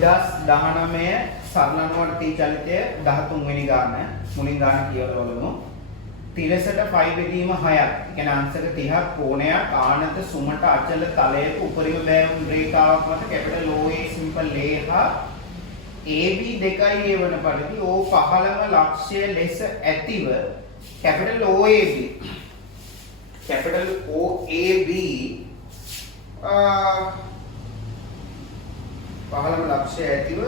2019 සරලනුවර තී චලිතය 13 වෙනි ගාන මුලින් ගාන කියලා බලමු. තිරසට 5 බෙදීම 6ක්. ඒ කියන්නේ අංශක 30ක් කෝණයක් ආනත සුමට අචල තලයක උපරිම බෑවුම් රේඛාවක් මත කැපිටල් OA සිම්පල් A හා AB දෙකයි වන පරිදි O පහළම ලක්ෂ්‍ය ලෙස ඇතිව කැපිටල් OAB පහළම ලක්ෂ්‍ය ඇතිව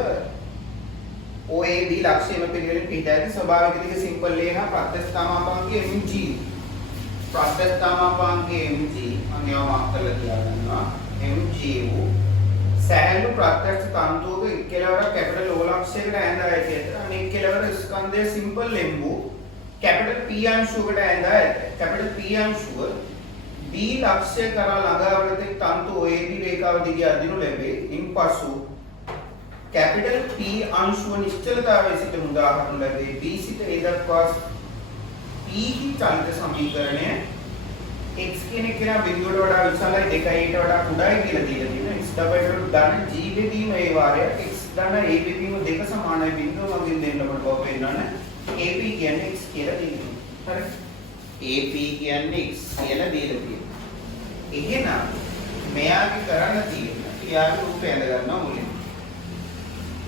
OAB ලක්ෂ්‍යම පිළිවෙලින් පිටාදී ස්වභාවික දිග සිම්පල් A හා ප්‍රත්‍යස්ථාමාපාංකය mg mg අනිවාර්යම අක්කලා තියාගන්නවා mg වූ සෑහළු ප්‍රත්‍යක්ෂ තන්තුවක එක් කෙලවරක් කැපිටල් O ලක්ෂයකට ඈඳා ඇති අතර අනෙක් කෙලවර ස්කන්ධය සිම්පල් m වූ කැපිටල් P අංශුවකට ඈඳා ඇත. කැපිටල් P අංශුව B ලක්ෂය කරා ළඟා වන තෙක් තන්තු OAB රේඛාව දිගේ අදිනු ලැබේ. ඉන්පසු කැපිටල් P අංශුව නිශ්චලතාවයේ සිට මුදා හරිනු ලැබේ. B සිට A දක්වා P කි චලිත සමීකරණය x කියන එක බිඳුවට වඩා විශාලයි 2ට වඩා කුඩායි කියලා දීලා තියෙනවා. x ඩබල් ධන g බෙදීම ඒ වාරය x ධන a බෙදීම දෙක සමානයි බිඳුව වගේ දෙන්නකොට බව පෙන්නන්නේ. AP කියන්නේ x කියලා දෙන්නේ. හරි. AP කියන්නේ x කියලා දීලා තියෙනවා. එහෙනම් මෙයාගේ කරන්න තියෙන්නේ ක්‍රියාවේ රූපය ඇඳ ගන්නවා මුලින්.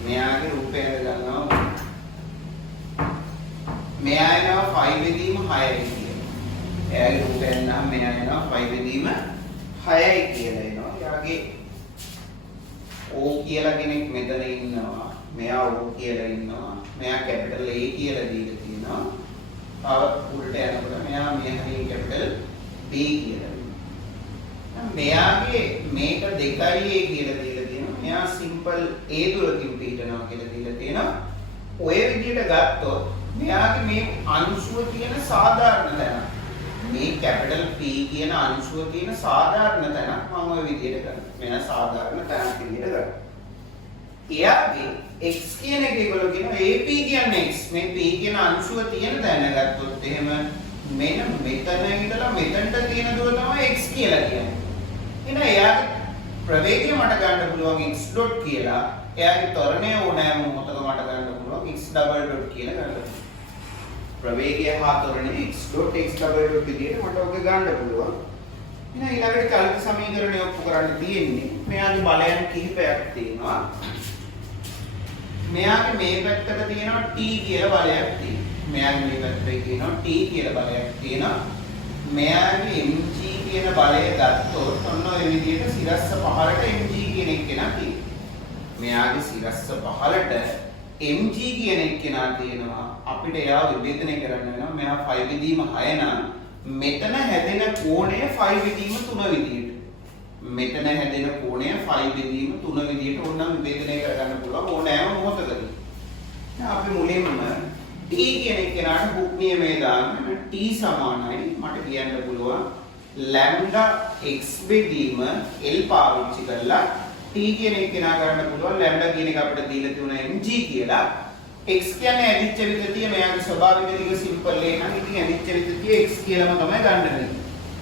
මෙයාගේ රූපය ඇඳ ගන්නවා මුලින්. මෙයා එනවා 5 බෙදීම 6යි කියලා. එයාගේ රූපය නම් මෙයා එනවා 5 බෙදීම 6යි කියලා එනවා. එයාගේ O කියලා කෙනෙක් මෙතන ඉන්නවා. මෙයා O කියලා ඉන්නවා. මෙයා කැපිටල් A කියලා දීලා තියෙනවා. තව උඩට යනකොට මෙයා මෙහි කැපිටල් B කියලා දෙනවා. මෙයාගේ මේක 2A කියලා දීලා තියෙනවා. මෙයා සිම්පල් A දුරකින් පිටනවා කියලා දීලා තියෙනවා. ඔය විදිහට ගත්තොත් මෙයාගේ මේ අංශුව තියෙන සාධාරණ තැන මේ කැපිටල් P කියන අංශුව තියෙන සාධාරණ තැන මම ඔය විදිහට කරනවා. මෙයා සාධාරණ තැනක් විදිහට කරනවා. එයාගේ x කියන එක ඒගොල්ලෝ කියනවා AP කියන්නේ x මේ P කියන අංශුව තියෙන තැන ගත්තොත් එහෙම මෙන්න මෙතන ඉඳලා මෙතනට තියෙන දුර තමයි x කියලා කියන්නේ. එහෙනම් එයාගේ ප්‍රවේගය මට ගන්න පුළුවන් x dot කියලා. එයාගේ ත්වරණය ඕනෑම මොහොතක මට ගන්න පුළුවන් x double dot කියලා ගන්න. ප්‍රවේගය හා ත්වරණය x dot විදිහට මට ඔක ගන්න පුළුවන්. එහෙනම් ඊළඟට චලිත සමීකරණය ඔප්පු කරන්න තියෙන්නේ මෙයාගේ බලයන් කිහිපයක් තියෙනවා. මෙයාගේ මේ පැත්තට තියෙනවා t කියලා බලයක් තියෙනවා. මෙයාගේ මේ පැත්තේ තියෙනවා t කියලා බලයක් තියෙනවා. මෙයාගේ mg කියන බලය ගත්තොත් ඔන්න ඔය විදිහට සිරස්ස පහළට mg කියන එක්කෙනා තියෙනවා. මෙයාගේ සිරස්ස පහළට mg කියන එක්කෙනා තියෙනවා. අපිට එයා විභේදනය කරන්න වෙනවා. මෙයා 5 බෙදීම 6 නම් මෙතන හැදෙන කෝණය 5 බෙදීම 3 විදිහට. මෙතන හැදෙන කෝණය 5 බෙදීම 3 විදිහට ඕනනම් විභේදනය කරගන්න පුළුවන් ඕනෑම මොහොතකදී. දැන් අපි මුලින්ම t කියන එක්කෙනාට හුක් නියමය දාන්න t සමානයි මට කියන්න පුළුවන් lambda x බෙදීම l පාවිච්චි කරලා t කියන එක්කෙනා ගන්න පුළුවන් lambda කියන එක අපිට දීලා තියුණා mg කියලා. x කියන්නේ ඇදිච්ච විදිහට මෙයාගේ ස්වභාවික දිග සිම්පල් A නම් ඉතින් ඇදිච්ච විදිහට x කියලාම තමයි ගන්න වෙන්නේ.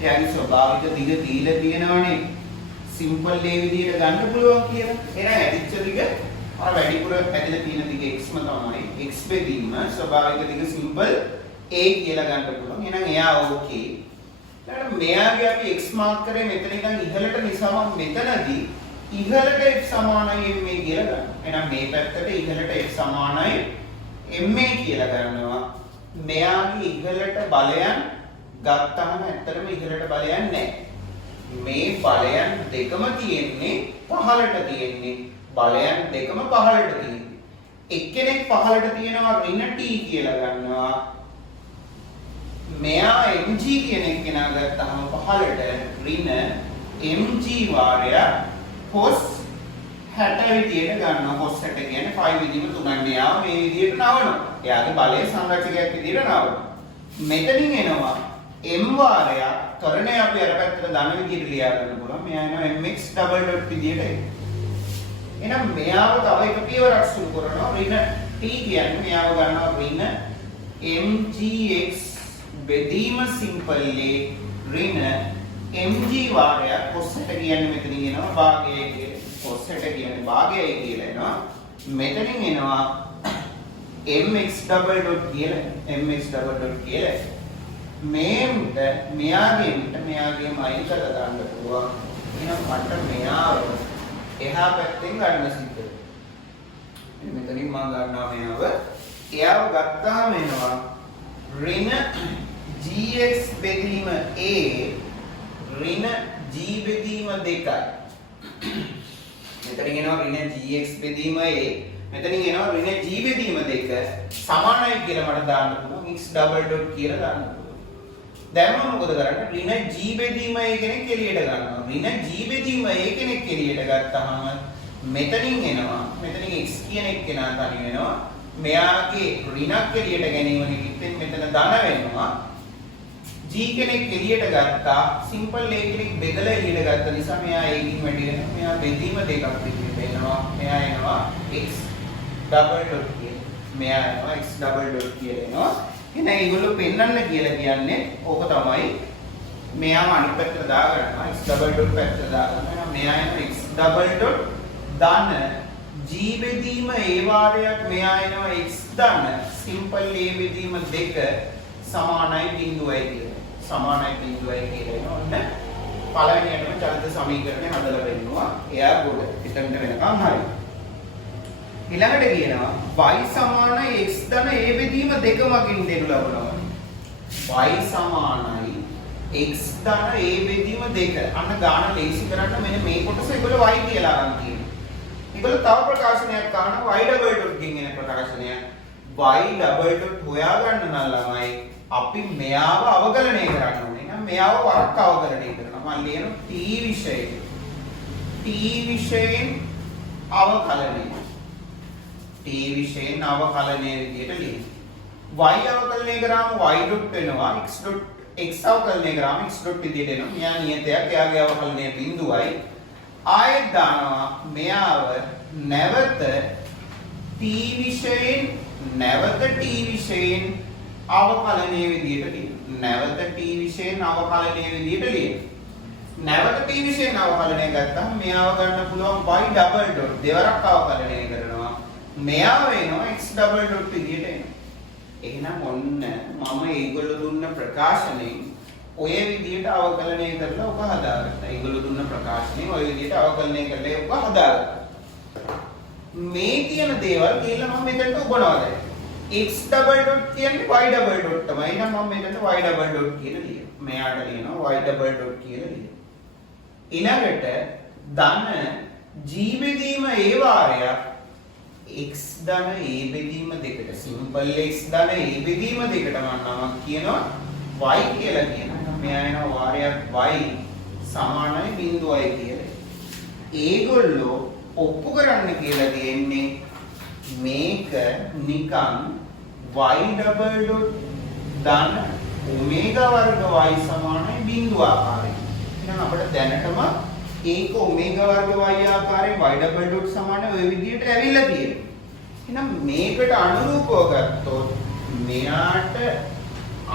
එයාගේ ස්වභාවික දිග දීලා තියෙනවනේ සිම්පල් A විදිහට ගන්න පුළුවන් කියලා. එහෙනම් ඇදිච්ච දිග අර වැඩිපුර ඇදලා තියෙන දිග x ම තමයි. x බෙදීම ස්වභාවික දිග සිම්පල් A කියලා ගන්න පුළුවන්. එහෙනම් එයා ඕකේ. ඊළඟට මෙයාගේ අපි x මාක් කරේ මෙතන ඉඳන් ඉහළට නිසා මම මෙතනදී ඉහළට f සමානයි ma කියලා ගන්නවා. එහෙනම් මේ පැත්තට ඉහළට f සමානයි ma කියලා ගන්නවා. මෙයාගේ ඉහළට බලයන් ගත්තාම ඇත්තටම ඉහළට බලයන් නැහැ. මේ බලයන් දෙකම තියෙන්නේ පහළට තියෙන්නේ. බලයන් දෙකම පහළට තියෙන්නේ. එක්කෙනෙක් පහළට තියෙනවා ඍණ t කියලා ගන්නවා. මෙයා mg කියන එක්කෙනා ගත්තාම පහළට ඍණ mg වාරය cos 60 විදියට ගන්නවා. cos 60 කියන්නේ 5 විදිහම 3ක් මෙයා මේ විදියට නවනවා. එයාගේ බලය සංරචකයක් විදියට නවනවා. මෙතනින් එනවා m වාරය ත්වරණය අපි අර පැත්තට ධන විදියට ලියා ගන්න පුළුවන්. මෙයා එනවා mx double dot විදියට එනවා. එහෙනම් මෙයාව තව එක පියවරක් සුළු කරනවා. ඍණ t කියන්නේ මෙයාව ගන්නවා ඍණ mgx බෙදීම සිම්පල් A ඍණ mg වාරයක් cos 60 කියන්නේ මෙතනින් එනවා භාගය කියලා. offset කියන්නේ භාගයයි කියලා එනවා. මෙතනින් එනවා mx double dot කියලා mx double dot කියලා. මේන්ට මෙයාගෙන් අයින් කරලා දාන්න පුළුවන්. එහෙනම් මට මෙයාව එහා පැත්තෙන් ගන්න සිද්ධ වෙනවා. මෙතනින් මම ගන්නවා මෙයාව. එයාව ගත්තාම එනවා ඍණ gx බෙදීම a ඍණ g බෙදීම 2යි. මෙතනින් එනවා ඍණ gx බෙදීම a මෙතනින් එනවා ඍණ g බෙදීම 2 සමානයි කියලා මට දාන්න පුළුවන් x double dot කියලා දාන්න පුළුවන්. දැන් මම මොකද කරන්නේ ඍණ g බෙදීම a කෙනෙක් එළියට ගන්නවා. ඍණ g බෙදීම a කෙනෙක් එළියට ගත්තාම මෙතනින් එනවා මෙතනින් x කියන එක්කෙනා තනි වෙනවා. මෙයාගේ ඍණක් එළියට ගැනීම නිමිත්තෙන් මෙතන ධන වෙනවා. g කෙනෙක් එළියට ගත්තා සිම්පල් a කෙනෙක් බෙදලා එළියට ගත්ත නිසා මෙයා a කින් වැඩි වෙනවා. මෙයා බෙදීම දෙකක් විදිහට වෙනවා. මෙයා එනවා x double dot කියලා. මෙයා එනවා x double dot කියලා එනවා. එහෙනම් ඒගොල්ලෝ පෙන්වන්න කියලා කියන්නේ ඕක තමයි. මෙයාම අනිත් පැත්තට දාගන්නවා x double dot පැත්තට දාගන්නවා. එහෙනම් මෙයා එනවා x double dot ධන g බෙදීම a වාරයක් මෙයා එනවා x ධන සිම්පල් a බෙදීම 2 සමානයි බිඳුවයි කියලා. සමානයි බිඳුවයි කියලා එනවා. ඔන්න පළවෙනියටම චලිත සමීකරණය හදලා වෙන්නවා. එයා ගොඩ පිටකට වෙනකම් හරි. ඊළඟට කියනවා y සමාන x ධන a බෙදීම 2 මගින් දෙනු ලබනවා. y සමානයි x ධන a බෙදීම 2. අන්න ගාන ලේසි කරන්න මෙන්න මේ කොටස ඒගොල්ලෝ y කියලා අරන් තියෙනවා. ඒගොල්ලෝ තව ප්‍රකාශනයක් කරනවා y double dot ගෙන් එන ප්‍රකාශනයක්. y double dot හොයා ගන්න නම් ළමයි අපි මෙයාව අවකලනය කරන්න ඕනේ. එහෙනම් මෙයාව වරක් අවකලනය කරනවා. මම ලියනවා t විෂයෙන් අවකලනය. t විෂයෙන් අවකලනය විදියට ලියනවා. y අවකලනය කරාම y dot වෙනවා. x අවකලනය කරාම x dot විදියට එනවා. මෙයා නියතයක්. එයාගේ අවකලනය බිඳුවයි. ආයෙත් දානවා මෙයාව නැවත t විෂයෙන් අවකලනය විදියට ලියනවා. නැවත t විෂයෙන් අවකලනය විදියට ලියනවා. නැවත t විෂයෙන් අවකලනය ගත්තාම මෙයාව ගන්න පුළුවන් y double dot දෙවරක් අවකලනය කරනවා. මෙයාව එනවා x double dot විදියට එනවා. එහෙනම් ඔන්න මම ඒගොල්ලෝ දුන්න ප්‍රකාශනයෙන් ඔය විදියට අවකලනය කරලා ඔක හදාගත්තා. ඒගොල්ලෝ දුන්න ප්‍රකාශනයෙන් ඔය විදියට අවකලනය කරලා ඔක හදාගත්තා. මේ තියෙන දේවල් කියලා මම මෙතනට උබනවා දැන්. x double dot කියන්නේ y double dot තමයි. එහෙනම් මම මෙතනට y double dot කියලා ලියනවා. මෙයාට ලියනවා y double dot කියලා ලියනවා. ඊළඟට ධන g බෙදීම a වාරයක් x ධන a බෙදීම 2ට සිම්පල් x ධන a බෙදීම 2ට මම නමක් කියනවා y කියලා කියනවා. මෙයා එනවා වාරයක් y සමානයි බිඳුවයි කියලා. ඒගොල්ලෝ ඔප්පු කරන්න කියලා දෙන්නේ මේක නිකන් y double dot ධන ඔමේගා වර්ග y සමානයි බිඳුව ආකාරයෙන්. එහෙනම් අපිට දැනටම ඒක ඔමේගා වර්ග y ආකාරයෙන් y double dot සමාන ඔය විදිහට ඇවිල්ලා තියෙනවා. එහෙනම් මේකට අනුරූපව ගත්තොත් මෙයාට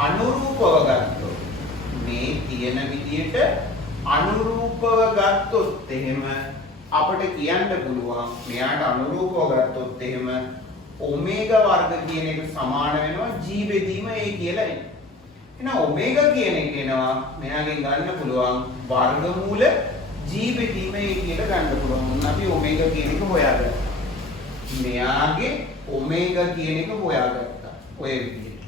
අනුරූපව ගත්තොත් මේ තියෙන විදිහට අනුරූපව ගත්තොත් එහෙම අපිට කියන්න පුළුවන් මෙයාට අනුරූපව ගත්තොත් එහෙම ඔමේගා වර්ග කියන එක සමාන වෙනවා g බෙදීම a කියලා එනවා. එහෙනම් ඔමේගා කියන එක එනවා මෙයාගෙන් ගන්න පුළුවන් වර්ගමූල g බෙදීම a කියලා ගන්න පුළුවන්. මොන අපි ඔමේගා කියන එක හොයාගත්තා. මෙයාගේ ඔමේගා කියන එක හොයාගත්තා. ඔය විදිහට.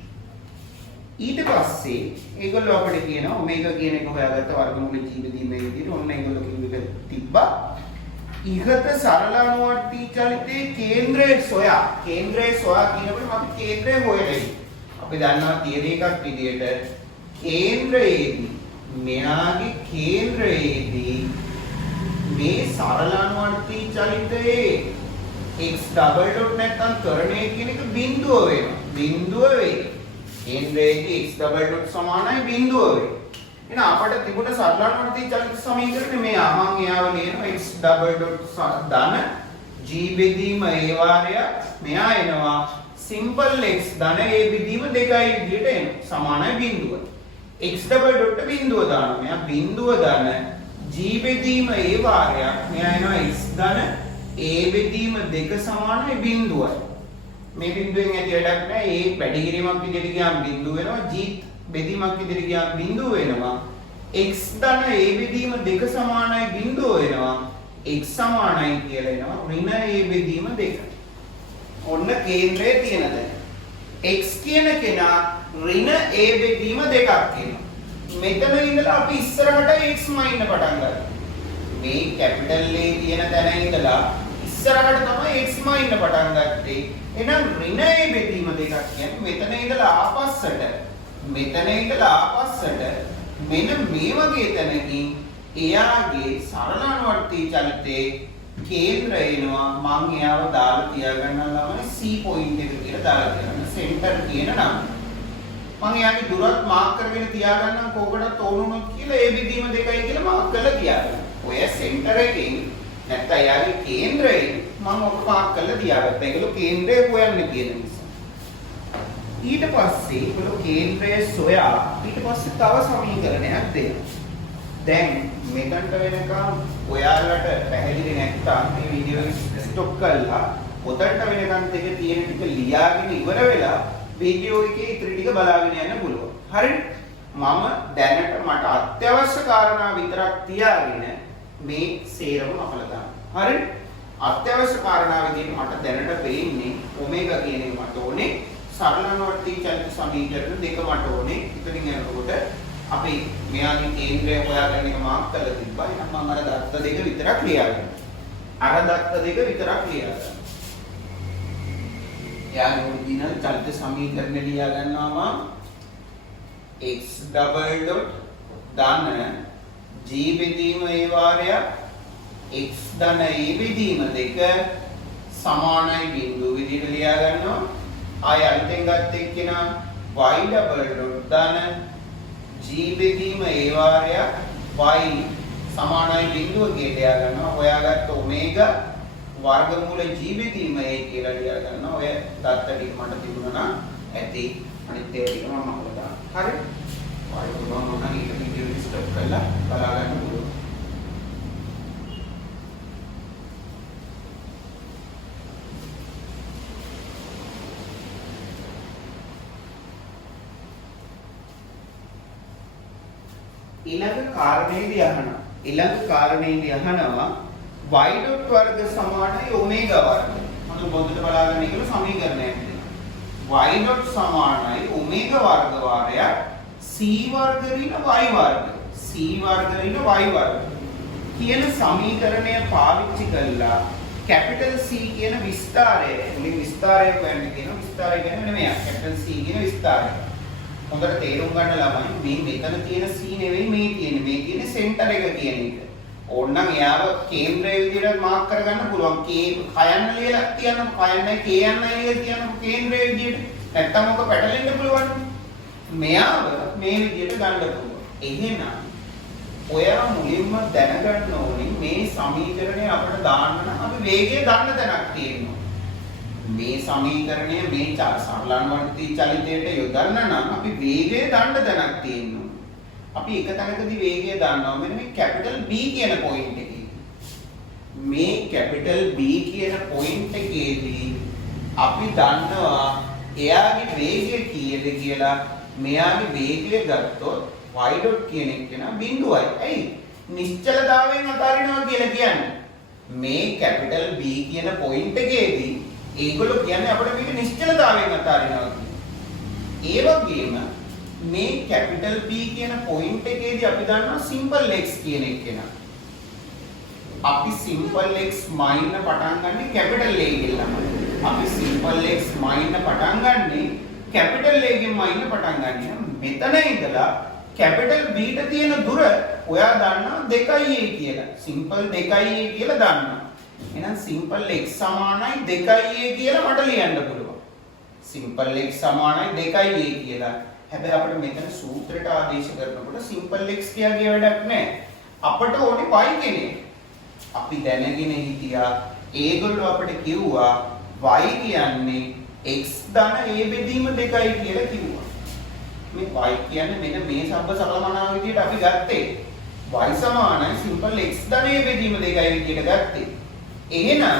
ඊට පස්සේ ඒගොල්ලෝ අපිට කියනවා ඔමේගා කියන එක හොයාගත්ත වර්ගමූල g බෙදීම a විදිහට ඔන්න ඒගොල්ලෝ කිව්ව එක තිබ්බා. ඉහත සරල අනුවර්තී චලිතයේ කේන්ද්‍රය සොයා කියනකොට අපි කේන්ද්‍රය හොයලා අපි දන්නවා තියෙන එකක් විදිහට කේන්ද්‍රයේදී මෙයාගේ කේන්ද්‍රයේදී මේ සරල අනුවර්තී චලිතයේ x double dot නැත්නම් ත්වරණය කියන එක බිඳුව වෙනවා. බිඳුව වෙයි. කේන්ද්‍රයේදී x double dot සමානයි බිඳුව වෙයි. එහෙනම් අපිට තිබුණ සරල අනුවර්තී චලිත සමීකරණය මේ අහන් එයාව ලියනවා x double dot ධන g බෙදීම a වාරයක් මෙයා එනවා simple x ධන a බෙදීම 2යි විදිහට එනවා සමානයි බිඳුව. x double dot බිඳුව දානවා. මෙයා බිඳුව ධන g බෙදීම a වාරයක් මෙයා එනවා x ධන a බෙදීම 2 සමානයි බිඳුවයි. මේ බිඳුවෙන් ඇති වැඩක් නැහැ. a වැඩි කිරීමක් විදිහට ගියාම බිඳුව වෙනවා. g බෙදීමක් විදිහට ගියාම බිඳුව වෙනවා. x ධන a බෙදීම 2 සමානයි බිඳුව වෙනවා. x සමානයි කියලා එනවා. ඍණ a බෙදීම 2. ඔන්න කේන්ද්‍රයේ තියෙන දැන්. x කියන කෙනා ඍණ a බෙදීම 2ක් කියනවා. මෙතන ඉඳලා අපි ඉස්සරහට x මයින්න පටන් ගන්නවා. මේ කැපිටල් A තියෙන තැන ඉඳලා ඉස්සරහට තමයි x මයින්න පටන් ගත්තේ. එහෙනම් ඍණ a බෙදීම 2ක් කියන්නේ මෙතන ඉඳලා ආපස්සට මෙන්න මේ වගේ තැනකින් එයාගේ සරල අනුවර්තී චලිතේ කේන්ද්‍රය එනවා. මම එයාව දාලා තියාගන්නවා ළමයි C පොයින්ට් එක කියලා දාලා තියන්න. සෙන්ටර් කියන නම. මම එයාගේ දුරත් මාක් කරගෙන තියාගන්නම් කෝකටත් ඕනුනොත් කියලා ඒ බෙදීම 2යි කියලා මාක් කරලා තියාගන්න. ඔය සෙන්ටර් එකෙන් නැත්නම් එයාගේ කේන්ද්‍රයෙන් මම ඔක මාක් කරලා තියාගත්තා. ඒකලෝ කේන්ද්‍රය හොයන්න කියන නිසා. ඊට පස්සේ ඒකලෝ කේන්ද්‍රය සොයා ඊට පස්සේ තව සමීකරණයක් දෙනවා. දැන් මෙතනට වෙනකම් ඔයාලට පැහැදිලි නැත්නම් මේ වීඩියෝ එක ස්ටොප් කරලා පොතට වෙනකම් දෙක තියෙන ටික ලියාගෙන ඉවර වෙලා වීඩියෝ එකේ ඉතිරි ටික බලාගෙන යන්න පුළුවන්. හරිද? මම දැනට මට අත්‍යවශ්‍ය කාරණා විතරක් තියාගෙන මේ සේරම අහලා දානවා. හරිද? අත්‍යවශ්‍ය කාරණා විදිහට මට දැනට වෙන්නේ ඔමේගා කියන එක මට ඕනේ. සරල අනුවර්තී චලිත සමීකරණ දෙක මට ඕනේ. ඉතින් යනකොට අපි මෙයාගේ කේන්ද්‍රය හොයාගන්න එක මාක් කරලා තිබ්බා. එහෙනම් මම අර දත්ත දෙක විතරක් ලියාගන්නවා. यानी ओरिजिनल चलित समीकरण लिया गन्नामा x डबल डॉट धन g බෙදීම a වාරයක් x ධන a බෙදීම 2 සමානයි බිඳුව විදිහට ලියා ගන්නවා. ආය අලුතෙන් ගත්ත එක්කෙනා y डबल डॉट ධන g බෙදීම a වාරයක් y සමානයි බිඳුව කියලා ලියා ගන්නවා. හොයාගත්ත ඔමේගා वर्गमूल g බෙදීම a කියලා ලියා ගන්නවා. ඔය දත්ත ටික මට තිබුණා නම් ඇති. අනිත් ඒවා ටික මම අහලා දානවා. හරි? වයිඩ් මම අනිත් වීඩියෝ ස්ටොප් කරලා බලා ගන්න පුළුවන්. ඊළඟ කාරණේදී අහනවා y dot वर्ग සමානයි ඔමේගා වර්ග. මම පොතට බලාගෙන ඉන්න සමීකරණයක් දෙනවා. y dot සමානයි ඔමේගා වර්ග වාරයක් c වර්ග ඍණ y වර්ග. c වර්ග ඍණ y වර්ග කියන සමීකරණය පාවිච්චි කළා කැපිටල් C කියන විස්තරය. මුලින් විස්තරය හොයන්න කියනවා. විස්තරය කියන්නේ මෙයා කැපිටල් C කියන විස්තරය. හොඳට තේරුම් ගන්න ළමයි මේ මෙතන තියෙන C නෙවෙයි මේ තියෙන සෙන්ටර් එක කියන එක. ඕනනම් එයාව කේන්ද්‍රය විදිහට මාක් කරගන්න පුළුවන්. කයන්න ලියලා තියන්න කයන්නයි කයන්නයි ලියලා තියන්න කේන්ද්‍රය විදිහට. නැත්තම් ඔක පැටලෙන්න පුළුවන්. මෙයාව මේ විදිහට ගන්න පුළුවන්. එහෙනම් ඔයා මුලින්ම දැනගන්න ඕනේ මේ සමීකරණය අපිට දාන්න නම් අපි වේගය ගන්න තැනක් තියෙනවා. මේ සමීකරණය මේ සරල අනුවර්තී චලිතයට යොදන්න නම් අපි වේගය ගන්න තැනක් තියෙනවා. අපි එක තැනකදී වේගය දානවා මෙන්න මේ කැපිටල් B කියන පොයින්ට් එකේ. මේ කැපිටල් B කියන පොයින්ට් එකේදී අපි දන්නවා එයාගේ වේගය කීයද කියලා. මෙයාගේ වේගය ගත්තොත් y dot කියන එක නා බිඳුවයි. ඇයි? නිශ්චලතාවයෙන් අතාරිනවා කියලා කියන්නේ. මේ කැපිටල් B කියන පොයින්ට් එකේදී ඒගොල්ලෝ කියන්නේ අපිට මේක නිශ්චලතාවයෙන් අතාරිනවා කියලා. ඒ වගේම මේ කැපිටල් B කියන පොයින්ට් එකේදී අපි දන්නවා සිම්පල් x කියන එක නා. අපි සිම්පල් x මයින්න පටන් ගන්න කැපිටල් A ගෙල්ලම. අපි සිම්පල් x මයින්න පටන් ගන්නේ කැපිටල් A ගෙන් මයින්න පටන් ගන්න. මෙතන ඉඳලා කැපිටල් B ට තියෙන දුර ඔයා දන්නවා 2a කියලා. සිම්පල් 2a කියලා දන්නවා. එහෙනම් සිම්පල් x සමානයි 2a කියලා මට ලියන්න පුළුවන්. සිම්පල් x සමානයි 2a කියලා. හැබැයි අපිට මෙතන සූත්‍රයට ආදේශ කරනකොට සිම්පල් x කියාගේ වැඩක් නැහැ. අපට ඕනේ y කෙනෙක්. අපි දැනගෙන හිටියා ඒගොල්ලෝ අපිට කිව්වා y කියන්නේ x ධන a බෙදීම 2යි කියලා කිව්වා. මේ y කියන්නේ මෙන්න මේ සම්බ සරලමනාව විදිහට අපි ගත්තේ. y සමානයි සිම්පල් x ධනය බෙදීම 2යි විදියට ගත්තේ. එහෙනම්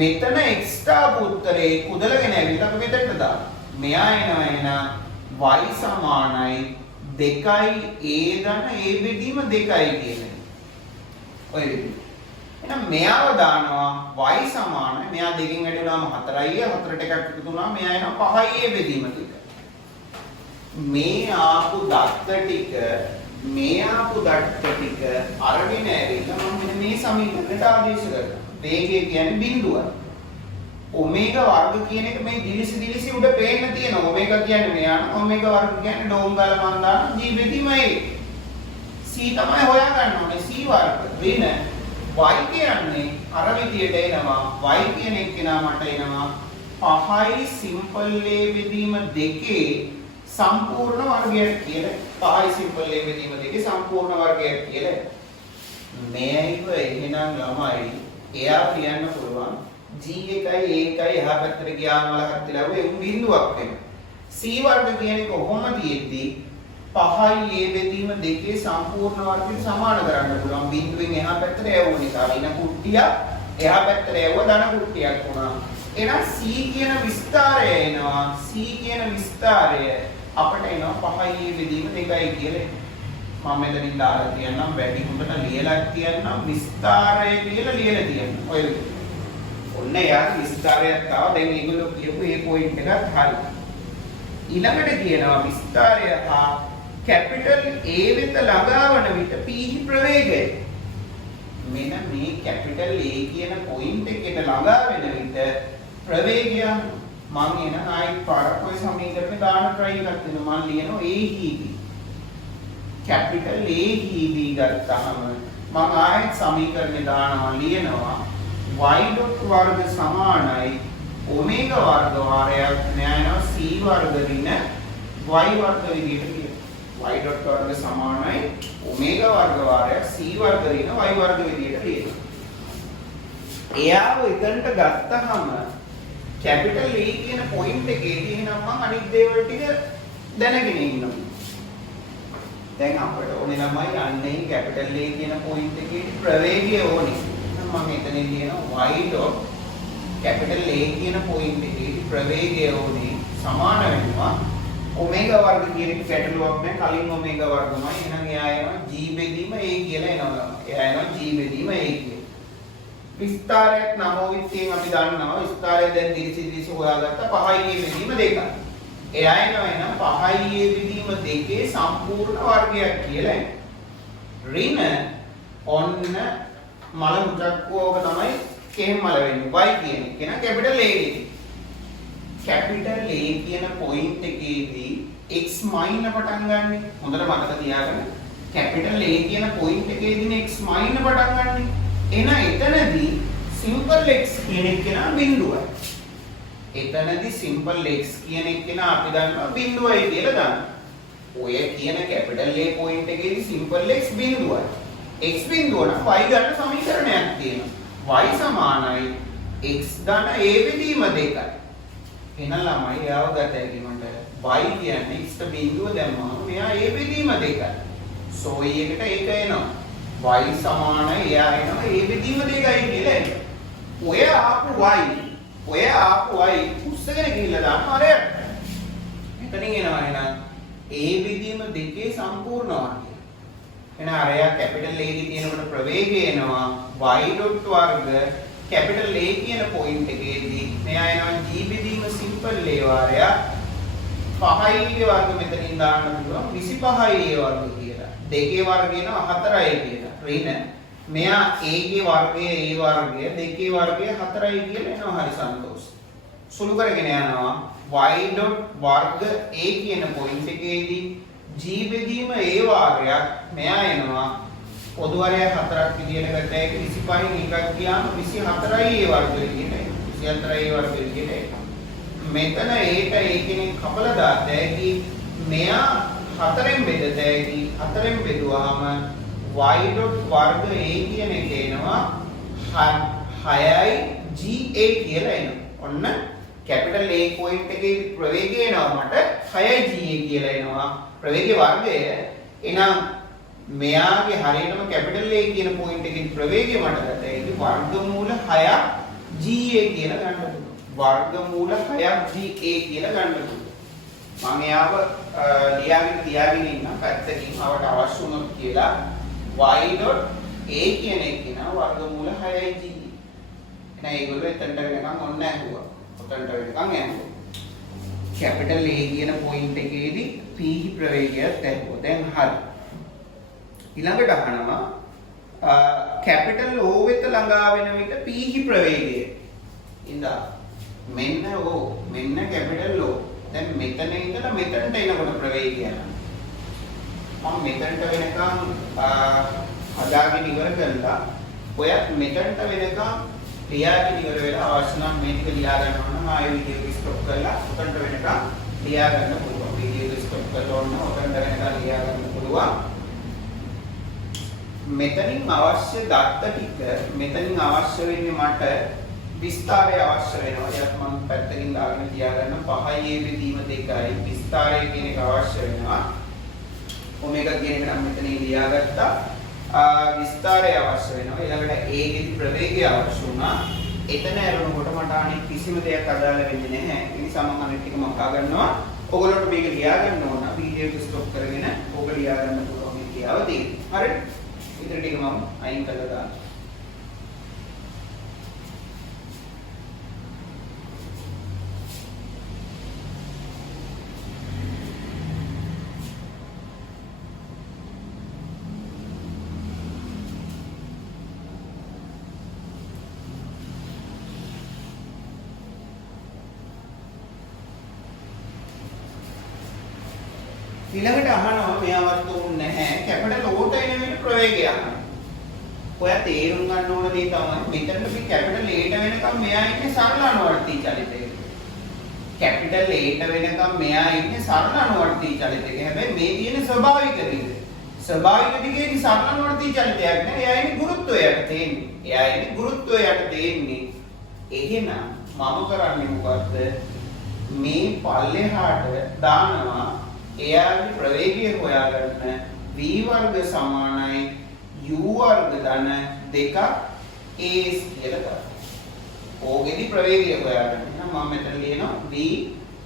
මෙතන x තාපු උත්තරේ කුදලගෙන ඇවිල්ලා අපි මෙතනට දානවා. මෙයා එනවා y සමානයි 2යි a ධන a බෙදීම 2යි කියන්නේ. ඔය විදිහට. එහෙනම් මෙයාව දානවා y සමානයි මෙයා දෙකෙන් වැඩි වුණාම 4යි 4ට එකක් එකතු වුණාම මෙයා එනවා 5යි a බෙදීම 2. මේ ආපු දත්ත ටික අරගෙන ඇවිල්ලා මම මෙන්න මේ සමීකරණයට ආදේශ කරනවා. වේගය කියන්නේ බිඳුවයි. ඔමේගා වර්ග කියන එක මේ දිලිසි උඩ පේන්න තියෙනවා. ඔමේගා කියන්නේ මෙයා නම් ඔමේගා වර්ග කියන්නේ ඩෝම් ගාලා මන් දාන g බෙදීමයි. c තමයි හොයාගන්න ඕනේ c වර්ග. වෙන y කියන්නේ අර විදියට එනවා. y කියන එක කෙනා මට එනවා 5යි සිම්පල් a බෙදීම 2 සම්පූර්ණ වර්ගයක් කියලා. 5යි සිම්පල් a බෙදීම 2 සම්පූර්ණ වර්ගයක් කියලා. මේයිව එහෙනම් ළමයි එයා කියන්න පුළුවන් g එකයි a එකයි එහා පැත්තට ගියාම වලකට තියලා ඒ බිඳුවක් වෙනවා. c වර්ග කියන එක කොහොම තියෙද්දි 5යි a බෙදීම 2 සම්පූර්ණ වර්ගයට සමාන කරන්න පුළුවන්. බිඳුවෙන් එහා පැත්තට යවුව නිසා වින කුට්ටිය එහා පැත්තට යවුව ධන කුට්ටියක් වුණා. එහෙනම් c කියන විස්තරය එනවා. c කියන විස්තරය අපට එනවා 5යි a බෙදීම 2යි කියලා. මම මෙතනින් දාලා තියන්නම් වැඩි හොඳට ලියලා තියන්නම් විස්තරය කියලා ලියලා තියන්න. ඔය ඔන්න යාර විස්තරයක් ආවා. දැන් මේගොල්ලෝ කියපු ඒ පොයින්ට් එකත් හරි. ඊළඟට කියනවා විස්තරය හා කැපිටල් A වෙත ළඟාවන විට P ප්‍රවේගය. මෙන්න මේ කැපිටල් A කියන පොයින්ට් එකට ළඟා වෙන විට ප්‍රවේගය මම එන ආයි පාරක් ඔය සමීකරණේ දාන්න try එකක් දෙනවා. මම ලියනවා AEB. කැපිටල් AEB ගත්තාම මම ආයෙත් සමීකරණේ දානවා ලියනවා y dot වර්ග සමානයි ඔමේගා වර්ග වාරයක් න්යායනවා c වර්ග ඍණ y වර්ග විදිහට කියනවා. y dot වර්ග සමානයි ඔමේගා වර්ග වාරයක් c වර්ග ඍණ y වර්ග විදිහට ලියනවා. එයාව එතනට ගත්තහම කැපිටල් A කියන පොයින්ට් එකේදී එහෙනම් මම අනිත් දේවල් ටික දැනගෙන ඉන්නවා. දැන් අපිට ඕනේ ළමයි යන්නේ කැපිටල් A කියන පොයින්ට් එකේදී ප්‍රවේගය ඕනේ. මම මෙතනින් ලියනවා y dot කැපිටල් A කියන පොයින්ට් එකේදී ප්‍රවේගය ඕනේ සමාන වෙනවා ඔමේගා වර්ග කියන එක ගැටලුවක් නෑ. කලින් ඔමේගා වර්ගමයි. එහෙනම් එයා එනවා g බෙදීම a කියලා එනවා. එයා එනවා g බෙදීම a කියලා. විස්තරයක් නමෝවිත්යෙන් අපි දන්නවා විස්තරය දැන් දිලිසි හොයාගත්තා 5යි a බෙදීම 2යි. එයා එනවා එහෙනම් 5යි a බෙදීම 2 සම්පූර්ණ වර්ගයක් කියලා එනවා. ඍණ ඔන්න මල මුද්‍රක්කෝක තමයි කෙහෙන් මල වෙන්නේ y කියන එක. එහෙනම් කැපිටල් A කැපිටල් A කියන පොයින්ට් එකේදී x මයින් පටන් ගන්න. හොඳට මතක තියාගන්න. කැපිටල් A කියන පොයින්ට් එකේදී x මයින් පටන් ගන්න. එහෙනම් එතනදී සිම්පල් x කියන එක නා බිඳුවයි. එතනදී සිම්පල් x කියන එක නා අපි දන්නවා බිඳුවයි කියලා දාන්න. ඔය කියන කැපිටල් A පොයින්ට් එකේදී සිම්පල් x බිඳුවයි. x බිඳුව නම් y ගන්න සමීකරණයක් තියෙනවා. y සමානයි x ධන a බෙදීම 2යි. එහෙනම් ළමයි යාව ගත හැකි මට y කියන්නේ x බිඳුව දැම්මම මෙයා a බෙදීම 2යි. so එකට ඒක එනවා. y සමානයි එයා එනවා a බෙදීම 2යි කියලා එනවා. ඔය ආපු y උස්සගෙන ගිහිල්ලා දාන්න අරයට. එතනින් එනවා එහෙනම් a බෙදීම 2 සම්පූර්ණ වර්ගය. එහෙනම් අරයා කැපිටල් A ගේ තියෙනකොට ප්‍රවේගය එනවා y dot වර්ග කැපිටල් A කියන පොයින්ට් එකේදී මෙයා එනවා g බෙදීම සිම්පල් a වාරයක් 5යි වර්ග මෙතනින් දාන්න පුළුවන් 25යි වර්ග කියලා. 2 වර්ගය එනවා 4යි කියලා. ඍණ මෙයා a ගේ වර්ගය a වර්ගය 2 වර්ගය 4යි කියලා එනවා. හරි සන්තෝෂ. සුළු කරගෙන යනවා y dot වර්ග a කියන පොයින්ට් එකේදී g බෙදීම a වාරයක් මෙයා එනවා පොදු වර්ගය 4ක් විදියට ගත්තා. ඒක 25න් එකක් ගියාම 24යි a වර්ග විදියට එනවා. 24යි වර්ග විදියට එනවා. මෙතන ඒට a කෙනෙක් කපලා දාත හැකි මෙයා 4ෙන් බෙදත හැකි 4ෙන් බෙදුවාම y dot වර්ග a කියන එක එනවා 6යි ga කියලා එනවා. ඔන්න කැපිටල් A පොයින්ට් එකේ ප්‍රවේගය එනවා මට 6යි ga කියලා එනවා. ප්‍රවේගයේ වර්ගය එහෙනම් මෙයාගේ හරියටම කැපිටල් A කියන පොයින්ට් එකේ ප්‍රවේගය මට ගත හැකි වර්ගමූල 6ක් GA කියලා ගන්න පුළුවන්. වර්ගමූල 6ක් GA කියලා ගන්න පුළුවන්. මම එයාව ලියාගෙන තියාගෙන ඉන්න පැත්තකින් අවට අවශ්‍ය වුණොත් කියලා y.a කියන එක කියන වර්ගමූල 6යි GA. එහෙනම් ඒගොල්ලෝ එතනට වෙනකන් ඔන්න ඇහුවා. ඔතනට වෙනකන් ඇහුවා. කැපිටල් A කියන පොයින්ට් එකේදී p ප්‍රවේගයත් ඇහුවා. දැන් හරි. ඊළඟට අහනවා කැපිටල් O වෙත ළඟා වෙන විට p ප්‍රවේගය. ඉඳා මෙන්න O මෙන්න කැපිටල් O. දැන් මෙතන ඉඳලා මෙතනට එනකොට ප්‍රවේගය යනවා. මම මෙතනට වෙනකම් හදාගෙන ඉවර කළා. ඔයත් මෙතනට වෙනකම් ලියාගෙන ඉවර වෙලා අවශ්‍ය නම් මේ ටික ලියා ගන්න ඕන. ආයෙ වීඩියෝ එක ස්ටොප් කරලා උතන්ට වෙනකම් ලියා ගන්න පුළුවන්. වීඩියෝ එක ස්ටොප් කරලා ඕන උතන්ට වෙනකම් ලියා ගන්න පුළුවන්. මෙතනින් අවශ්‍ය දත්ත ටික මෙතනින් අවශ්‍ය වෙන්නේ මට විස්තරය අවශ්‍ය වෙනවා. ඒත් මම පැත්තකින් දාගෙන තියාගන්න 5යි a බෙදීම 2යි විස්තරය කියන එක අවශ්‍ය වෙනවා. ඔමේගා කියන එක නම් මෙතන ලියාගත්තා. විස්තරය අවශ්‍ය වෙනවා. ඊළඟට a ගෙදි ප්‍රවේගය අවශ්‍ය වුණා. එතන ඇරුණකොට මට අනෙක් කිසිම දෙයක් අදාළ වෙන්නේ නැහැ. ඒ නිසා මම අනෙක් ටික මකා ගන්නවා. ඔයගොල්ලන්ට මේක ලියා ගන්න ඕන. වීඩියෝ එක ස්ටොප් කරගෙන ඕක ලියා ගන්න පුළුවන් මේ කියාව තියෙනවා. හරිද? ඉතින් ටික මම අයින් කරලා දාන්න. ඊළඟට අහනවා මෙයාවත් උන්නේ නැහැ කැපිටල් O ට එන විට ප්‍රවේගය අහනවා. ඔයා තේරුම් ගන්න ඕන දේ තමයි මෙතනට අපි කැපිටල් A ට වෙනකම් මෙයා ඉන්නේ සරල අනුවර්තී චලිතයක. කැපිටල් A ට වෙනකම් මෙයා ඉන්නේ සරල අනුවර්තී චලිතයක. හැබැයි මේ තියෙන ස්වභාවික දිග. ස්වභාවික දිගේදී සරල අනුවර්තී චලිතයක් නෑ. එයා ඉන්නේ ගුරුත්වය යට තියෙන්නේ. එයා ඉන්නේ ගුරුත්වය යට තියෙන්නේ. එහෙනම් මම කරන්නේ මොකද්ද? මේ පල්ලෙහාට දානවා එයාගේ ප්‍රවේගය හොයාගන්න v වර්ග සමානයි u වර්ග ධන 2 a කියලා ගන්න. O ගෙදි ප්‍රවේගය හොයාගන්න. එහෙනම් මම මෙතන ලියනවා v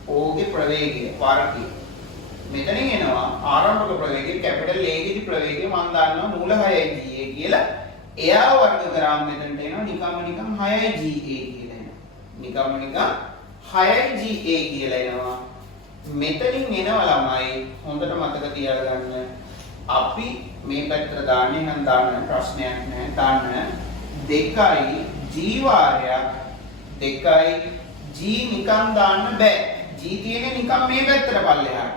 O ගේ ප්‍රවේගය වර්ගය. මෙතනින් එනවා ආරම්භක ප්‍රවේගය කැපිටල් A ගෙදි ප්‍රවේගය මම දන්නවා මූල 6යි GA කියලා. එයා වර්ග කරාම මෙතනට එනවා නිකම්ම 6යි GA කියලා එනවා. නිකම්ම 6යි GA කියලා එනවා. මෙතනින් එනවා ළමයි හොඳට මතක තියාගන්න අපි මේ පැත්තට දාන්නේ නම් දාන්න ප්‍රශ්නයක් නැහැ දාන්න 2යි g වාරයක් 2යි g නිකන් දාන්න බෑ g තියෙන්නේ නිකන් මේ පැත්තට පල්ලෙහාට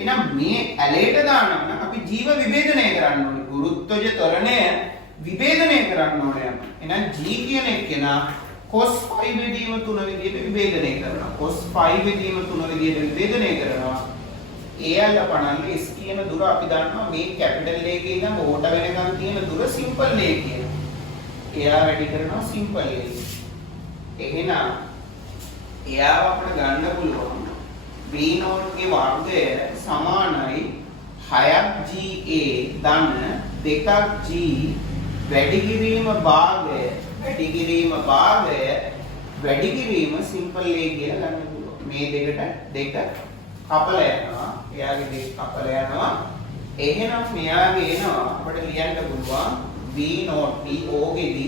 එහෙනම් මේ ඇලේට දාන්න අපි ජීව විභේදනය කරන්න ඕනේ ගුරුත්වජ ත්වරණය විභේදනය කරන්න ඕනේ එහෙනම් g කියන එක නා cos phi බෙදීම 3 විදිහට විභේදනය කරනවා. cos phi බෙදීම 3 විදිහට විභේදනය කරනවා. al පණන්නේ s කියන දුර අපි දන්නවා මේ කැපිටල් A එකේ ඉඳන් O ට වෙනකන් තියෙන දුර සිම්පල් A කියන. එයා වැඩි කරනවා සිම්පල් A. එහෙනම් එයාව අපිට ගන්න පුළුවන් v0 ගේ වර්ගය සමානයි 6ක් GA ධන 2ක් G වැඩි කිරීම භාගය වැඩි කිරීම සිම්පල් A කියලා ගන්න පුළුවන්. මේ දෙක කපලා යනවා. එයාගේ දෙක කපලා යනවා. එහෙනම් මෙයාගේ එනවා අපිට ලියන්න පුළුවන් v0 O ගෙදි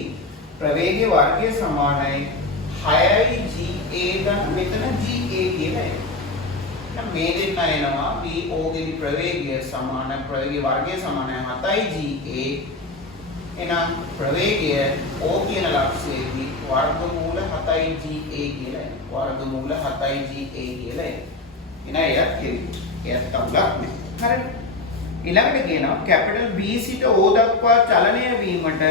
ප්‍රවේගයේ වර්ගය සමානයි 6යි GA ගන්න මෙතන GA කියලා එනවා. එහෙනම් මේ දෙන්න එනවා v O ගෙදි ප්‍රවේගය සමාන ප්‍රවේගයේ වර්ගය සමානයි 7යි GA එහෙනම් ප්‍රවේගය O කියන ලක්ෂයේදී වර්ගමූල 7යි GA කියලා එනවා. වර්ගමූල 7යි GA කියලා එනවා. එහෙනම් එයත් කිව්වේ. එයත් කවුලක් නේ. හරිද? ඊළඟට කියනවා කැපිටල් B සිට O දක්වා චලනය වීමට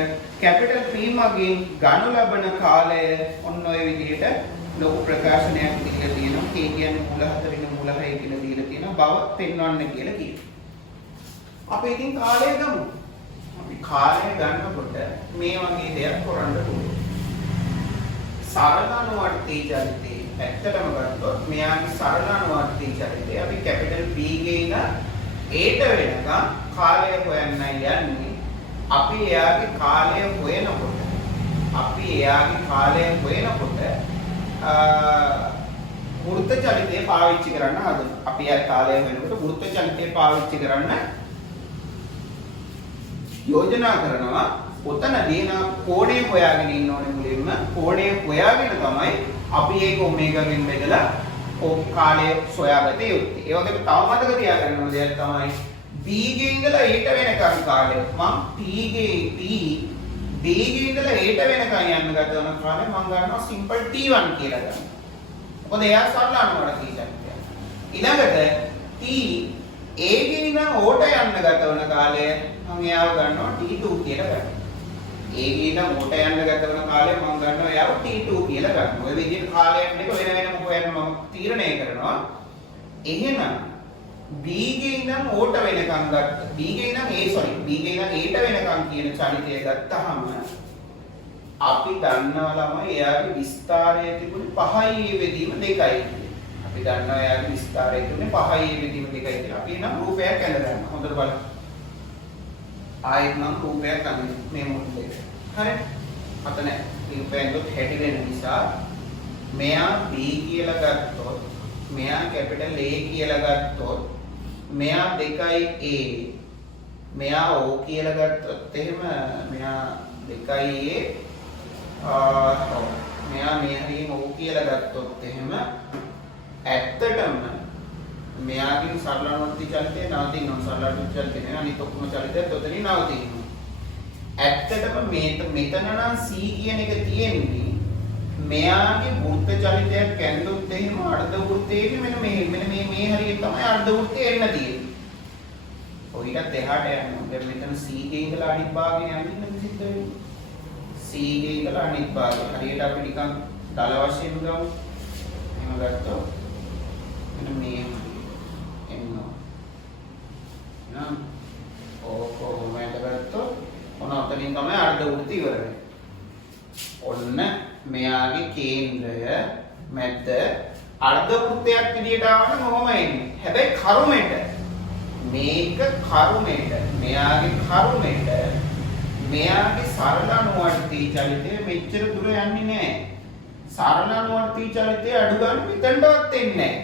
කැපිටල් P මගින් ගනු ලබන කාලය ඔන්න ඔය විදිහට ලොකු ප්‍රකාශනයක් දීලා තියෙනවා. K කියන්නේ මූල 4 වෙන මූල 6 කියලා දීලා තියෙනවා. බව පෙන්වන්න කියලා කියනවා. අපි ඉතින් කාලය ගමු. අපි කාලය ගන්නකොට මේ වගේ දෙයක් කරන්න පුළුවන්. සරල අනුවර්තී චලිතේ ඇත්තටම ගත්තොත් මෙයාගේ සරල අනුවර්තී චලිතය අපි කැපිටල් B ගේ ඉඳන් A ට වෙනකම් කාලය හොයන්න යන්නේ. අපි එයාගේ කාලය හොයනකොට වෘත්ත චලිතය පාවිච්චි කරන්න හදනවා. අපි එයාගේ කාලය හොයනකොට වෘත්ත චලිතය පාවිච්චි කරන්න යෝජනා කරනවා. ඔතනදී නම් කෝණය හොයාගෙන ඉන්න ඕනේ මුලින්ම. කෝණය හොයාගෙන තමයි අපි ඒක ඔමේගාගෙන් බෙදලා කාලය සොයාගත යුත්තේ. ඒ වගේම තව මතක තියාගන්න ඕන දෙයක් තමයි B ගේ ඉඳලා A ට වෙනකන් කාලය මම B ගේ ඉඳලා A ට වෙනකන් යන්න ගත කරන කාලය මම ගන්නවා සිම්පල් T1 කියලා ගන්නවා. මොකද එයා සරල අනුවරක් කියලා. ඊළඟට T A ගේ ඉඳන් O ට යන්න ගත කරන කාලය මම එයාව ගන්නවා T2 කියලා ගන්නවා. A ගේ ඉඳන් O ට යන්න ගත කරන කාලය මම ගන්නවා එයාව T2 කියලා ගන්නවා. ඔය විදිහට කාලයන් දෙක වෙන වෙනම හොයන්න මම තීරණය කරනවා. එහෙනම් B ගේ ඉඳන් O ට වෙනකන් ගත්ත B ගේ ඉඳන් A ට වෙනකන් කියන චලිතය ගත්තාම අපි දන්නවා ළමයි එයාගේ විස්තරය තිබුණේ 5යි වෙදීම 2යි කියලා. අපි දන්නවා එයාගේ විස්තරය තිබුණේ 5යි වෙදීම 2යි කියලා. අපි නම් රූපයක් ඇඳගන්න. හොඳට බලන්න. ආයෙත් නම් රූපයක් අඳින්න මේ මොහොතේ. හරි? අතන රූපයෙන් හැටි වෙන නිසා මෙයා B කියලා ගත්තොත් මෙයා කැපිටල් A කියලා ගත්තොත් මෙයා 2යි A මෙයා O කියලා ගත්තොත් එහෙම මෙයා 2යි A මෙයා මේ හරියම O කියලා ගත්තොත් එහෙම ඇත්තටම මෙයාගේ සරලවර්ති චලිතය නවතිනවා. සරලවර්ති චලිතය නේ අනිත් ඔක්කොම චලිතයත් ඔතනින් නවතිනවා. ඇත්තටම මෙතන නම් C කියන එක තියෙන්නේ මෙයාගේ වෘත්ත චලිතයක් ඇඳුත් එහෙම අර්ධ වෘත්තයේ මෙන්න මේ හරියට තමයි අර්ධ වෘත්තය එන්න තියෙන්නේ. ඔයිට එහාට යනවා. දැන් මෙතන C ගේ ඉඳලා අනිත් භාගය යන්න සිද්ධ වෙනවා. C ගේ ඉඳලා අනිත් භාගය. හරියට අපි නිකන් දල වශයෙන් ගමු. එහෙම ගත්තොත් මෙන්න මේ එනවා. නම් කොහොමද ගත්තොත් ඔන්න ඔතනින් තමයි අර්ධ වෘත්තය ඉවර වෙන්නේ. ඔන්න මෙයාගේ කේන්ද්‍රය මැද අර්ධ වෘත්තයක් විදියට ආවම කොහොම එන්නේ? හැබැයි කරුමෙට මේක කරුමෙට මෙයාගේ සරල අනුවර්තී චලිතය මෙච්චර දුර යන්නේ නැහැ. සරල අනුවර්තී චලිතය අඩු ගන්න මෙතනටවත් එන්නේ නැහැ.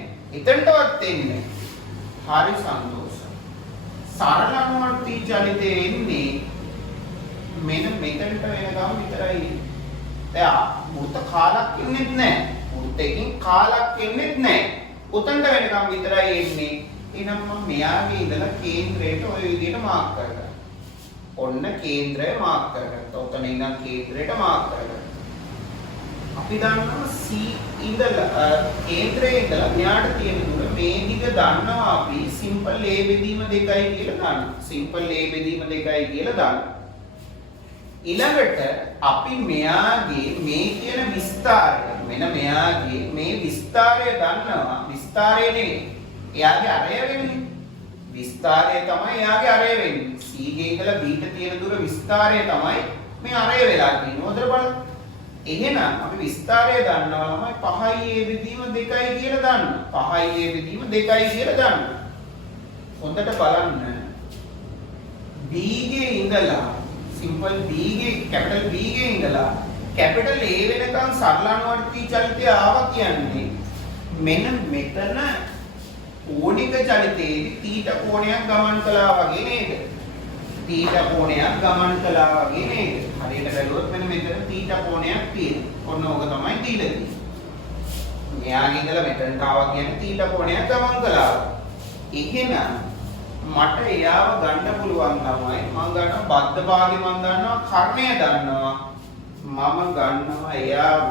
හරි සන්තෝෂයි. සරල අනුවර්තී චලිතය එන්නේ මෙන්න මෙතනට වෙනකම් විතරයි. දැන් වෘත්ත කාලක් ඉන්නෙත් නැහැ. වෘත්තයකින් කාලක් ඉන්නෙත් නැහැ. උතන්ට වෙනකම් විතරයි එන්නේ. එහෙනම් මම මෙයාගේ ඉඳලා කේන්ද්‍රයට ওই විදිහට මාක් කරගන්නවා. ඔන්න කේන්ද්‍රය මාක් කරගත්තා. උතන ඉඳන් කේන්ද්‍රයට මාක් කරගත්තා. අපි දන්නවා C ඉඳලා කේන්ද්‍රයේ ඉඳලා මෙයාට තියෙන දුර මේ දිග දන්නවා අපි සිම්පල් A බෙදීම 2යි කියලා දන්නවා. ඊළඟට අපි මෙයාගේ මේ කියන විස්තරය මෙයාගේ මේ විස්තරය දන්නවා. විස්තරය නෙවෙයි එයාගේ අරය වෙන්නේ. විස්තරය තමයි එයාගේ අරය වෙන්නේ. C ගේ ඉඳලා B ට තියෙන දුර විස්තරය තමයි මේ අරය වෙලා තියෙන්නේ. හොඳට බලන්න. එහෙනම් අපි විස්තරය දන්නවා ළමයි 5යි A බෙදීම 2යි කියලා දන්නවා. 5යි A බෙදීම 2යි කියලා දන්නවා. හොඳට බලන්න. B ගේ ඉඳලා සිම්පල් B ගේ කැපිටල් B ගේ ඉඳලා කැපිටල් A වෙනකන් සරල අනුවර්තී චලිතය ආවා කියන්නේ මෙන්න මෙතන කෝණික චලිතයේදී තීට කෝණයක් ගමන් කළා වගේ නේද? හරියට බැලුවොත් මෙන්න මෙතන තීට කෝණයක් තියෙනවා. ඔන්න ඕක තමයි දීලා තියෙන්නේ. මෙයාගේ ඉඳලා මෙතනට ආවා කියන්නේ තීට කෝණයක් ගමන් කළා. එහෙනම් මට එයාව ගන්න පුළුවන් තමයි මම ගන්නවා බද්ධ භාගය මම දන්නවා කර්ණය දන්නවා මම ගන්නවා එයාව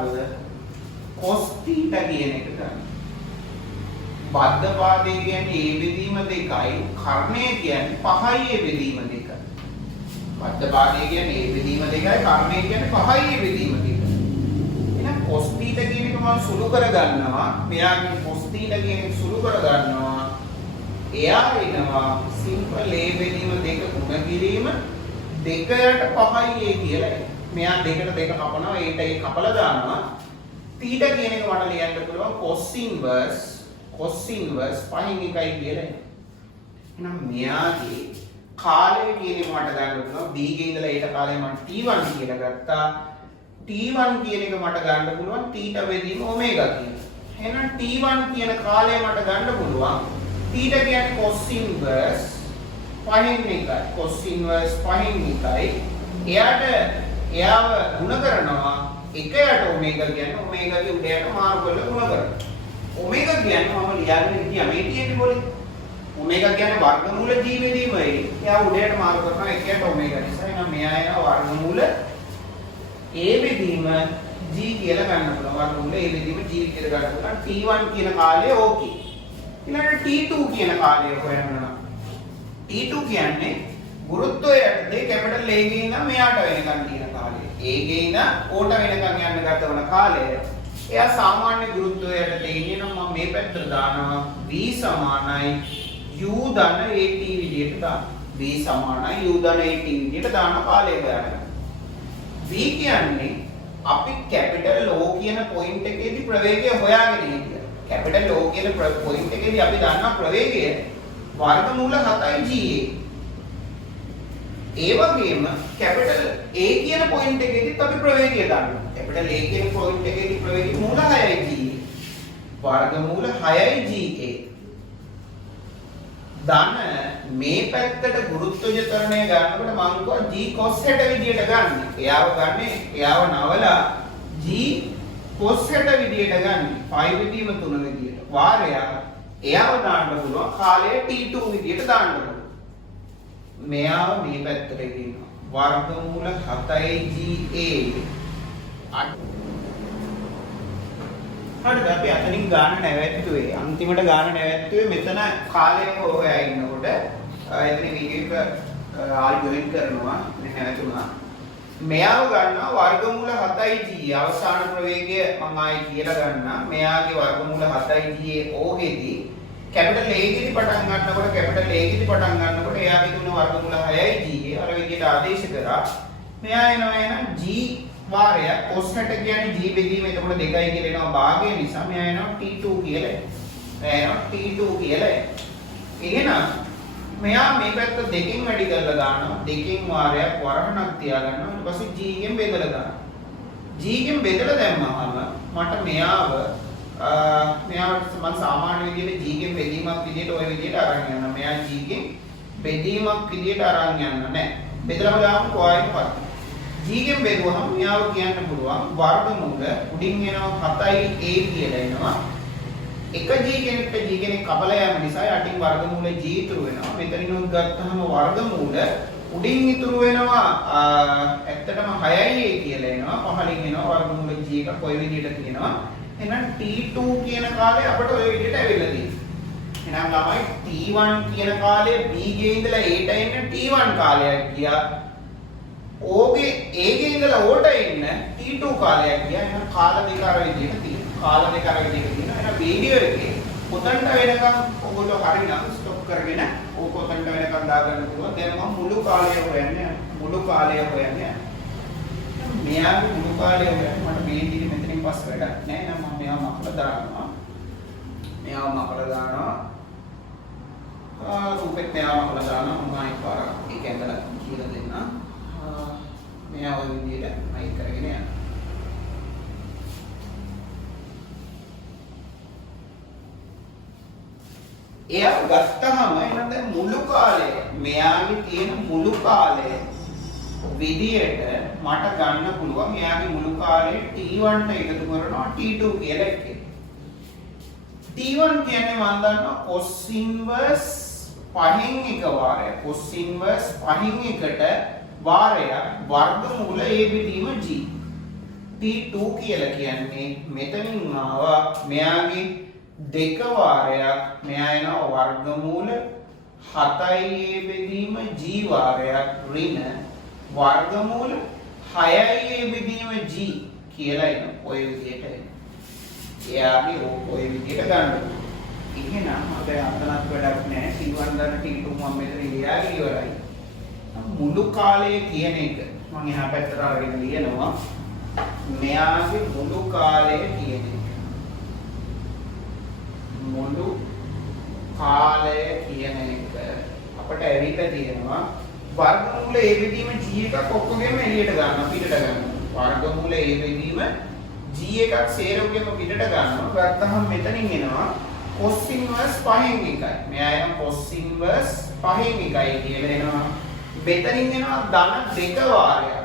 cos θ කියන එක ගන්නවා. බද්ධ භාගය කියන්නේ A බෙදීම 2යි කර්ණය කියන්නේ 5යි A බෙදීම 2යි. බද්ධ භාගය කියන්නේ A බෙදීම 2යි කර්ණය කියන්නේ 5යි A බෙදීම 2යි. එහෙනම් cos θ කියන එක මම සුළු කර ගන්නවා. මෙයාගේ cos θ කියන එක සුළු කර ගන්නවා. එයා වෙනවා සිම්පල් A බෙදීම 2 ගුණ කිරීම 2ට 5යි A කියලා. මෙයා 2ට 2 කපනවා ඒට ඒ කපලා දානවා. θ කියන එක මට ලියන්න පුළුවන් cos inverse 5න් 1යි කියලා. එහෙනම් මෙයාගේ කාලය කියන එක මට ගන්න පුළුවන්. B ගේ ඉඳලා ඒට කාලය මම T1 කියලා ගත්තා. T1 කියන එක මට ගන්න පුළුවන් θ බෙදීම ඔමේගා කියලා. එහෙනම් T1 කියන කාලය මට ගන්න පුළුවන්. θ කියන්නේ cos inverse පහින් එකයි. cos inverse පහින් එකයි. එයාව ගුණ කරනවා. එකයට ඔමේගා කියන්නේ ඔමේගාගේ උඩයට මාරු කරලා ගුණ කරනවා. ඔමේගා කියන්නේ මම ලියාගෙන හිටියා මේ තියෙන්නේ පොලේ. ඔමේගා කියන්නේ වර්ගමූල g බෙදීමයි. එයා උඩයට මාරු කරනවා එකයට ඔමේගා නිසා. එහෙනම් මෙයා එනවා වර්ගමූල a බෙදීම g කියලා ගන්න පුළුවන්. වර්ගමූල a බෙදීම g කියලා ගන්න පුළුවන්. t1 කියන කාලය ඕකේ. ඊළඟට t2 කියන කාලය හොයන්න. t2 කියන්නේ ගුරුත්වය යටතේ කැපිටල් A ගේ ඉඳන් මෙයාට වෙනකන් තියෙන කාලය. A ගේ ඉඳන් ඕට වෙනකන් යන්න ගත වන කාලය. එයා සාමාන්‍ය ගුරුත්වය යටතේ ඉන්නේ නම් මම මේ පැත්තට දානවා v සමානයි u ධන at විදියට දානවා. v සමානයි u ධන at විදියට දාන කාලය ගන්න. v කියන්නේ අපි කැපිටල් O කියන පොයින්ට් එකේදී ප්‍රවේගය හොයාගෙන ඉන්නේ. කැපිටල් O කියන පොයින්ට් එකේදී අපි දන්නා ප්‍රවේගය වර්ගමූල 7යි ga. ඒ වගේම කැපිටල් A කියන පොයින්ට් එකේදීත් අපි ප්‍රවේගය දන්නවා. කැපිටල් A කියන පොයින්ට් එකේදී ප්‍රවේගය මූල 6යි ga. වර්ගමූල 6යි ga. ධන මේ පැත්තට ගුරුත්වජ ත්වරණය ගන්නකොට මම කිව්වා g cos 60 විදියට ගන්න. එයාව නවලා g cos 60 විදියට ගන්න. 5 විදියම 3 විදියට. වාරයක් එයාව දාන්න පුළුවන් කාලය t2 විදියට දාන්න පුළුවන්. මෙයාව මේ පැත්තට ගෙනියනවා. වර්ගමූල 7යි ga. හරිද? අපි අතනින් ගාන නැවැත්තුවේ. අන්තිමට ගාන නැවැත්තුවේ මෙතන කාලය හොයා ඉන්නකොට එතන වීඩියෝ එක ආල් ජොයින් කරනවා. නැවතුණා. මෙයාව ගන්නවා වර්ගමූල 7යි ga. අවසාන ප්‍රවේගය මම ආයි කියලා ගන්නවා. මෙයාගේ වර්ගමූල 7යි ga ඕගෙදී කැපිටල් A ගෙදි පටන් ගන්නකොට කැපිටල් A ගෙදි පටන් ගන්නකොට එයාගේ තුන වර්ගමූල 6යි ga. අර විදිහට ආදේශ කරා. මෙයා එනවා එහෙනම් g වාරයක් cos 60 කියන්නේ g බෙදීම එතකොට 2යි කියලා එනවා භාගය නිසා මෙයා එනවා t2 කියලා. එනවා t2 කියලා. එහෙනම් මෙයා මේ පැත්ත දෙකෙන් වැඩි කරලා දානවා. දෙකෙන් වාරයක් වරහණක් තියා ගන්නවා. ඊට පස්සේ g ගෙන් බෙදලා දානවා. g ගෙන් බෙදලා දැම්මම මට මෙයාවට මම සාමාන්‍ය විදිහට g ගෙන් බෙදීමක් විදිහට ওই විදිහට අරන් යනවා. මෙයා g ගෙන් බෙදීමක් විදිහට අරන් යන්න නෑ. බෙදලාම දාමු කොයින්පත්. g ගෙන් බෙදුවහම මෙයාව කියන්න පුළුවන් වර්ගමූල උඩින් එනවා 7යි a කියලා එනවා. එක g කෙනෙක්ට g කෙනෙක් කපලා යෑම නිසා යටින් වර්ගමූල g ඉතුරු වෙනවා. මෙතනින් උත් ගත්තහම වර්ගමූල උඩින් ඉතුරු වෙනවා ඇත්තටම 6යි a කියලා එනවා. පහලින් එනවා වර්ගමූල g එක කොයි විදිහට තියෙනවා. එහෙනම් t2 කියන කාලය අපිට ඔය විදිහට ඇවිල්ලා තියෙනවා. එහෙනම් ළමයි t1 කියන කාලය b ගේ ඉඳලා a ට එන්න t1 කාලයක් ගියා. O ගේ A ගේ ඉඳලා O ට එන්න t2 කාලයක් ගියා. එහෙනම් කාල දෙක අර විදිහට තියෙනවා. කාල දෙක අර විදිහට තියෙනවා. එහෙනම් වීඩියෝ එකේ කොතනට වෙනකම් ඔයගොල්ලෝ හරිනම් ස්ටොප් කරගෙන ඕක කොතනට වෙනකම් දාගන්න පුළුවන්. දැන් මම මුළු කාලය හොයන්නේ. මුළු කාලය හොයන්නේ. මෙයාගේ මුළු කාලය හොයන්නේ මට මේ විදිහට මෙතනින් පස්ස වැඩක් නැහැ. එහෙනම් මම මෙයාව මකලා දානවා. මෙයාව මකලා දානවා. රූපෙත් මෙයාව මකලා දානවා. මම ආයෙ පාරක් ඒක ඇඳලා කියලා දෙන්නම්. මෙයා ওই විදිහට මයික් කරගෙන යනවා. එයා ගත්තාම එහෙනම් දැන් මුළු කාලය මෙයාගේ තියෙන මුළු කාලය විදියට මට ගන්න පුළුවන් එයාගේ මුළු කාලේ t1 ට එකතු කරනවා t2 කියලා එකේ. t1 කියන්නේ මම දන්නවා cos inverse පහින් එක වාරයක්. cos inverse පහින් එකට වාරයක් වර්ගමූල a බෙදීම g. t2 කියලා කියන්නේ මෙතනින් ආවා මෙයාගේ දෙක වාරයක් මෙයා එනවා වර්ගමූල 7යි a බෙදීම g වාරයක් ඍණ වර්ගමූල 6යි a බෙදීම g කියලා එන ඔය විදිහට එන. එයාගේ ඔය විදිහට ගන්න. එහෙනම් අපේ අතනක් වැඩක් නැහැ. t1 දන්න t2 මම මෙතන ලියාගෙන ඉවරයි. මුළු කාලය කියන එක මම එහා පැත්තට අරගෙන ලියනවා. මෙයාගේ මුළු කාලය කියන එක. මුළු කාලය කියන එක අපට ඇවිල්ලා තියෙනවා වර්ගමූල a බෙදීම g එකක් ඔක්කොගෙම එළියට ගන්න පිටට ගන්නවා. වර්ගමූල a බෙදීම g එකක් සේරෝගෙම පිටට ගන්නවා. ගත්තහම මෙතනින් එනවා cos inverse 5න් එකයි. මෙයා එන cos inverse 5න් එකයි කියලා එනවා. මෙතනින් එනවා ධන දෙක වාරයක්.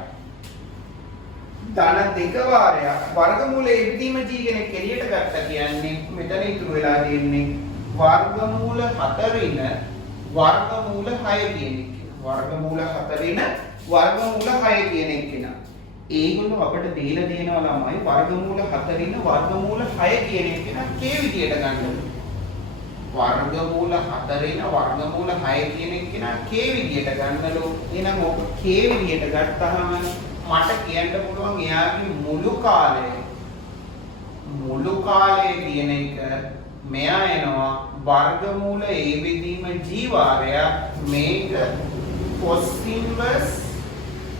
ධන දෙක වාරයක් වර්ගමූල a බෙදීම g කෙනෙක් එළියට ගත්තා කියන්නේ මෙතන ඉතුරු වෙලා තියෙන්නේ වර්ගමූල 4 න වර්ගමූල 6 කියන එක. වර්ගමූල 4 න වර්ගමූල 6 කියන එක න. ඒගොල්ලෝ අපිට දීලා දෙනවා ළමයි වර්ගමූල 4 න වර්ගමූල 6 කියන එක න k විදියට ගන්න. වර්ගමූල 4 න වර්ගමූල 6 කියන එක න k විදියට ගන්නලු. එහෙනම් ඔක k විදියට ගත්තාම මට කියන්න පුළුවන් එයාගේ මුළු කාලය කියන එක මෙයා එනවා වර්ගමූල a බෙදීම g වාරයක් මේක cos inverse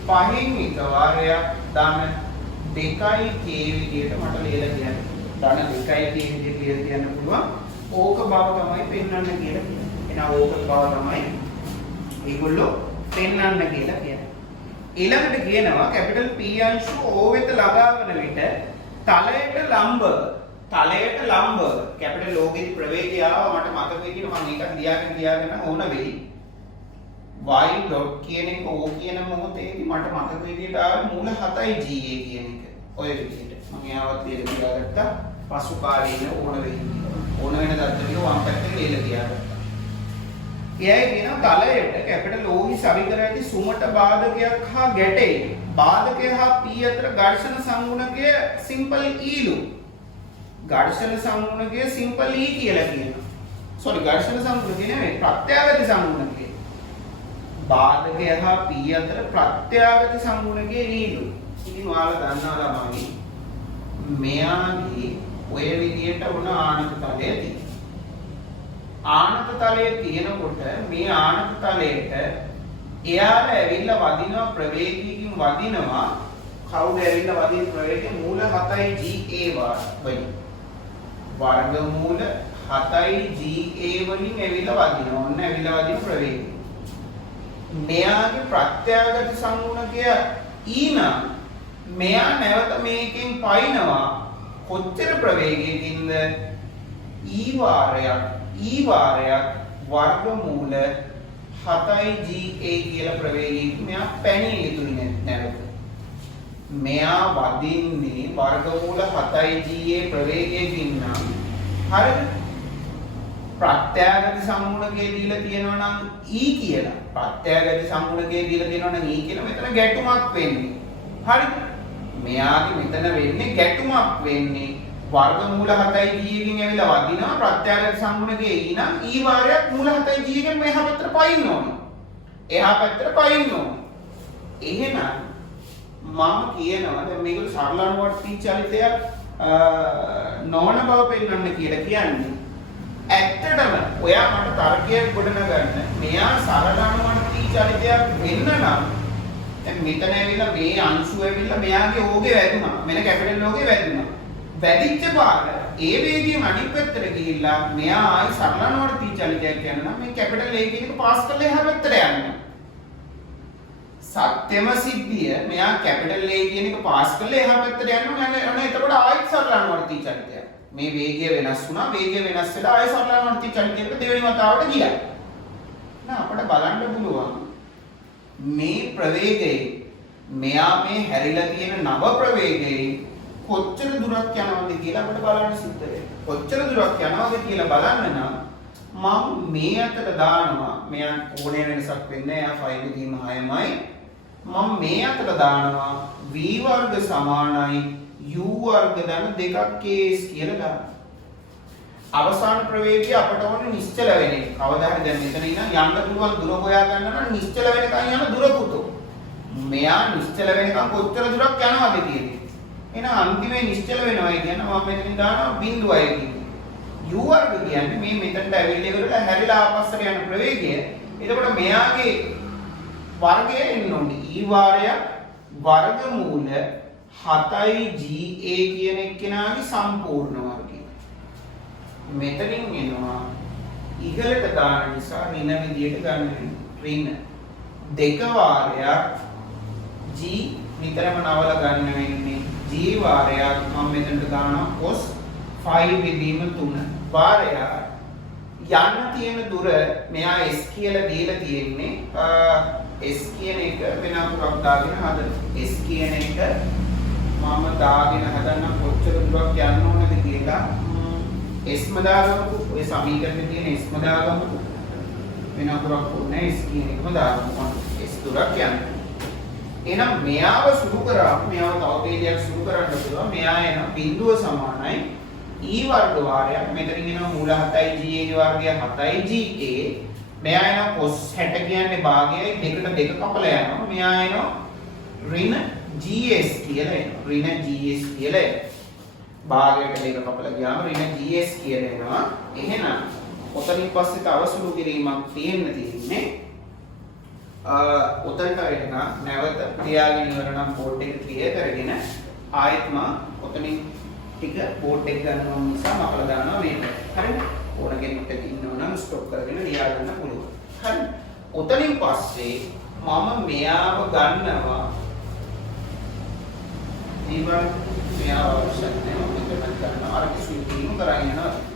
5න් එක වාරයක් ධන 2යි k විදියට මට ලියලා කියන්න. ධන 2යි k විදියට ලියලා කියන්න පුළුවන්. ඕක බව තමයි පෙන්වන්න කියලා කියන්නේ. එහෙනම් ඕක බව තමයි ඒගොල්ලෝ පෙන්වන්න කියලා කියන්නේ. ඊළඟට කියනවා කැපිටල් P අංශු O වෙත ළඟාවන විට තලයට ලම්බ කැපිටල් O ගේ ප්‍රවේගය ආව මට මතක විදිහට මම ඒකත් ලියාගෙන ඕන වෙයි. y dot කියන එක O කියන මොහොතේදී මට මතක විදිහට ආව මූල 7යි GA කියන එක. ඔය විදිහට මම යාවත් ලියලා තියාගත්තා. පසු කාලේ ඉන්න ඕන වෙයි. ඕන වෙන දත්ත ටික වම් පැත්තේ ලියලා තියාගත්තා. එයයි කියන තලයට කැපිටල් O හි සවිකර ඇති සුමට බාධකයක් හා ගැටේ. බාධකය හා P අතර ඝර්ෂණ සංගුණකය සිම්පල් E ලු. ඝර්ෂණ සංගුණකය සිම්පල් E කියලා කියනවා. සෝරි ඝර්ෂණ සංගුණකය නෙවෙයි ප්‍රත්‍යාගත සංගුණකය. බාධකය හා P අතර ප්‍රත්‍යාගත සංගුණකය E ලු. ඉතින් ඔයාලා දන්නවා ළමයි මෙයාගේ ඔය විදියට වුණ ආනත තලය තියෙනවා. ආනත තලයේ තියෙනකොට මේ ආනත තලයට එයාලා ඇවිල්ලා වදිනවා ප්‍රවේගයකින් වදිනවා. කවුද ඇවිල්ලා වදින ප්‍රවේගය මූල 7යි GA වලින්. වර්ගමූල 7යි GA වලින් ඇවිල්ලා වදිනවා. ඔන්න ඇවිල්ලා වදින ප්‍රවේගය. මෙයාගේ ප්‍රත්‍යාගත සංගුණකය E නම් මෙයා නැවත මේකෙන් පයින්නවා කොච්චර ප්‍රවේගයකින්ද E වාරයක් වර්ගමූල 7යි GA කියලා ප්‍රවේගයකින් මෙයා පැනිය යුතුයි නැවත. මෙයා වදින්නේ වර්ගමූල 7යි GA ප්‍රවේගයකින් නම් හරිද? ප්‍රත්‍යාගත සංගුණකයේ දීලා තියෙනවා නම් E කියලා. ප්‍රත්‍යාගත සංගුණකයේ දීලා තියෙනවා නම් E කියලා මෙතන ගැටුමක් වෙන්නේ. හරිද? මෙයාගේ මෙතන වෙන්නේ ගැටුමක් වෙන්නේ. වර්ගමූල 7යි g එකකින් ඇවිල්ලා වදිනවා ප්‍රත්‍යාගත සංගුණකයේ E නම් E වාරයක් මූල 7යි g එකෙන් මෙහා පැත්තට පයින්න ඕන. එහා පැත්තට පයින්න ඕන. එහෙනම් මම කියනවා දැන් මේක සරලානුවර්තී චලිතයක් නොවන බව පෙන්වන්න කියලා කියන්නේ. ඇත්තටම ඔයා මට තර්කයක් ගොඩනගන්න මෙයා සරලානුවර්තී චලිතයක් වෙන්න නම් දැන් මෙතන ඇවිල්ලා මේ අංශුව ඇවිල්ලා මෙයාගේ ඕගේ වැදුනා. මෙන්න කැපිටල් ඕගේ වැදුනා. වැදිච්ච පාර ඒ වේගයෙන් අනිත් පැත්තට ගිහිල්ලා මෙයා ආයි සරලානුවර්තී චලිතයක් යනවා. මේ කැපිටල් A කියන එක පාස් කරලා එහා පැත්තට යනවා. සත්‍යම සිද්ධිය මෙයා කැපිටල් A කියන එක පාස් කරලා එහා පැත්තට යනවා. අනේ එතකොට ආයිත් සරලානුවර්තී චලිතයක්. මේ වේගය වෙනස් වුණා. වේගය වෙනස් වෙලා ආයි සරලානුවර්තී චලිතයකට දෙවෙනි වතාවට ගියා. නෑ අපිට බලන්න පුළුවන් මේ ප්‍රවේගයේ මෙයා මේ හැරිලා තියෙන නව ප්‍රවේගයේ කොච්චර දුරක් යනවද කියලා අපිට බලන්න සිද්ධ වෙනවා. කොච්චර දුරක් යනවද කියලා බලන්න නම් මම මේ අතට දානවා. මෙයා කෝණය වෙනසක් වෙන්නේ නැහැ. 5 බෙදීම 6මයි. මම මේ අතට දානවා v වර්ග සමානයි u වර්ග ධන 2k කියලා දානවා. අවසාන ප්‍රවේගය අපට ඕනේ නිශ්චල වෙන එක. කවදා හරි දැන් මෙතන ඉන්න යන්න පුළුවන් දුර හොයා ගන්න නම් නිශ්චල වෙනකන් යන දුර පුතෝ. මෙයා නිශ්චල වෙනකන් කොච්චර දුරක් යනවද කියන්නේ. එහෙනම් අන්තිමේ නිශ්චල වෙනවා කියන්නේ මම මෙතනින් දානවා බිඳුවයි කියන්නේ. u වර්ග කියන්නේ මේ මෙතනට ඇවිල්ලා ඉවරලා හැරිලා ආපස්සට යන ප්‍රවේගය. එතකොට මෙයාගේ වර්ගය එන්න ඕනේ. e වාරයක් වර්ගමූල 7යි GA කියන එක්කෙනාගේ සම්පූර්ණ වර්ගය. මෙතනින් එනවා ඉහළට දාන නිසා ඍණ විදියට ගන්න වෙනවා. ඍණ දෙක වාරයක් g නිතරම නවල ගන්න වෙන්නේ. g වාරයක් මම මෙතනට දානවා cos 5 බෙදීම 3 වාරයක් යන්න තියෙන දුර මෙයා s කියලා දීලා තියෙන්නේ s කියන එක වෙන අකුරක් දාගෙන හදන්න. s කියන එක මම දාගෙන හදන්න කොච්චර දුරක් යන්න ඕනද කියලා s ම දාගමු. ඔය සමීකරණේ තියෙන s ම දාගමු. වෙන අකුරක් ඕනේ s කියන එකම දාගමු. s දුරක් යන්න. එහෙනම් මෙයාව සුළු කරා මෙයාව තව පේජයක් සුළු කරන්න පුළුවන්. මෙයා එන බිඳුව සමානයි e වර්ග වාරයක්. මෙතනින් එනවා මූල 7යි ga වර්ගය 7යි ga. මෙයා එනවා cos 60 කියන්නේ භාගයයි දෙකට දෙක කපලා යනවා. මෙයා එනවා ඍණ gs කියලා එනවා. ඍණ gs කියලා එනවා. භාගයට දෙක කපලා ගියාම ඍණ gs කියලා එනවා. එහෙනම් ඔතනින් පස්සේ තව සුළු කිරීමක් තියෙන්නේ. උතන්ට වෙන්න නැවත ක්‍රියාගෙන ඉවර නම් බෝඩ් එක ක්ලියර් කරගෙන ආයෙත් මම ඔතනින් ටික බෝඩ් එක ගන්නවා නිසා මකලා දානවා මේක. හරිද? ඕන කෙනෙක්ට ඉන්නව නම් ස්ටොප් කරගෙන ලියා ගන්න පුළුවන්. හරි. උතනින් පස්සේ මම මෙයාව ගන්නවා ඊවල මෙයාව අවශ්‍ය නැහැ මම මෙතන ගන්නවා අර කිසිම කරන්නේ නැහැ.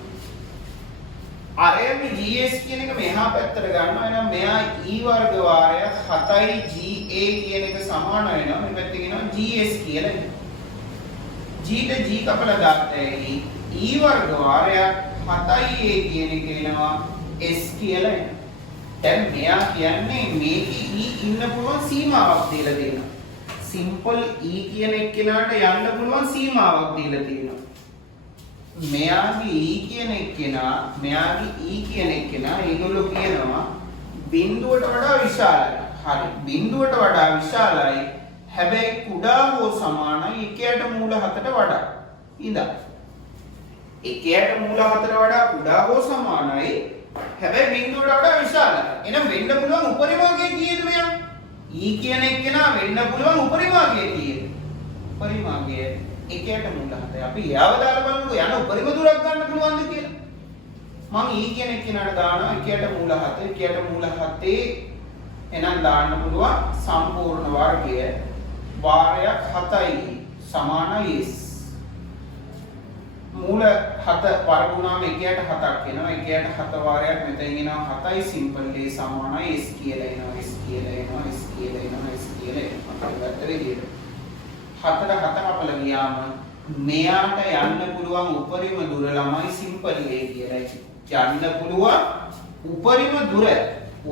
RM GS කියන එක මෙහා පැත්තට ගන්නවා. එහෙනම් මෙයා E වර්ග වාරයක් 7යි GA කියන එක සමාන වෙනවා. මේ පැත්තේ කියනවා GS කියලා. G ට G කපලා දාත්තේ E වර්ග වාරයක් 7යි A කියන එක වෙනවා S කියලා එනවා. දැන් මෙයා කියන්නේ මේකේ E ඉන්න පුළුවන් සීමාවක් දීලා දෙනවා. සිම්පල් E කියන එක්කෙනාට යන්න පුළුවන් සීමාවක් දීලා තියෙනවා. මෙයාගේ E කියන එක්කෙනා ඒගොල්ලෝ කියනවා බිඳුවට වඩා විශාලයි. හරි. බිඳුවට වඩා විශාලයි. හැබැයි කුඩා හෝ සමානයි එකයට මූල 7ට වඩා. ඉඳා. එකයට මූල 7ට වඩා කුඩා හෝ සමානයි. හැබැයි බිඳුවට වඩා විශාලයි. එහෙනම් වෙන්න පුළුවන් උපරිමාගයේ කීයද මෙයා? E කියන එක්කෙනා වෙන්න පුළුවන් උපරිමාගයේ කීයද? උපරිමාගයේ එකයට මූල 7යි. අපි යාව දාලා බලමු යන උපරිම දුරක් ගන්න පුළුවන්ද කියලා. මම E කියන එක්කෙනාට දානවා එකයට මූල 7. එකයට මූල 7 එහෙනම් දාන්න පුළුවන් සම්පූර්ණ වර්ගය වාරයක් 7යි සමානයි s. මූල 7 වර්ගුණාම එකයට 7ක් එනවා. එකයට 7 වාරයක් මෙතෙන් එනවා 7යි සිම්පල් a සමානයි s කියලා එනවා. s කියලා එනවා. s කියලා එනවා. s කියලා එනවා. අපිට විදියට 7ට 7 කපලා ගියාම මෙයාට යන්න පුළුවන් උපරිම දුර ළමයි සිම්පල් a කියලා. යන්න පුළුවන් උපරිම දුර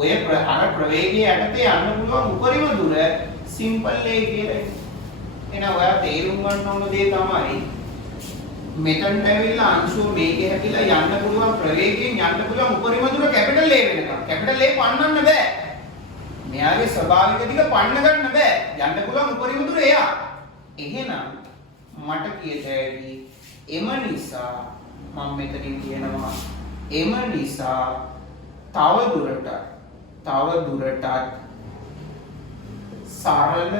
ඔය අර ප්‍රවේගයේ යටතේ යන්න පුළුවන් උපරිම දුර සිම්පල් a කියලා. එහෙනම් ඔයා තේරුම් ගන්න ඕන දේ තමයි මෙතනට ඇවිල්ලා අංශුව මේකේ හැදිලා යන්න පුළුවන් ප්‍රවේගයෙන් යන්න පුළුවන් උපරිම දුර කැපිටල් a වෙනකම්. කැපිටල් a පන්නන්න බෑ. මෙයාගේ ස්වභාවික දිග පන්න ගන්න බෑ. යන්න පුළුවන් උපරිම දුර එයා. එහෙනම් මට කියතෑවි එම නිසා මම මෙතනින් කියනවා එම නිසා තව දුරටත් සරල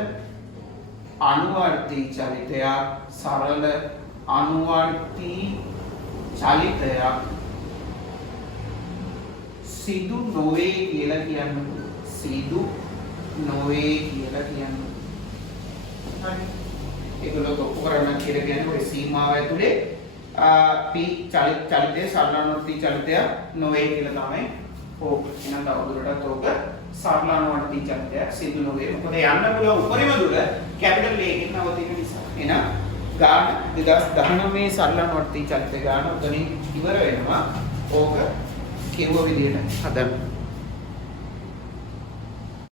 අනුවර්තී චලිතයක් සිදු නොවේ කියලා කියන්න පුළුවන්. සිදු නොවේ කියලා කියන්න. හරි. ඒගොල්ලෝ ඔප්පු කරන්න කියලා කියන්නේ ඔය සීමාව ඇතුලේ p චලිතය සරලානුවර්ති චලිතය නොවේ කියලා තමයි ඕක. එහෙනම් තවදුරටත් ඕක සරලානුවර්ති චලිතය සිදු නොවේ. මොකද යන්න පුළුවන් උපරිම දුර කැපිටල් A එකෙන් නවතින නිසා. එහෙනම් ගාන 2019 සරලානුවර්ති චලිතය ගාන උතනින් ඉවර වෙනවා. ඕක කිව්ව විදිහට හදන්න.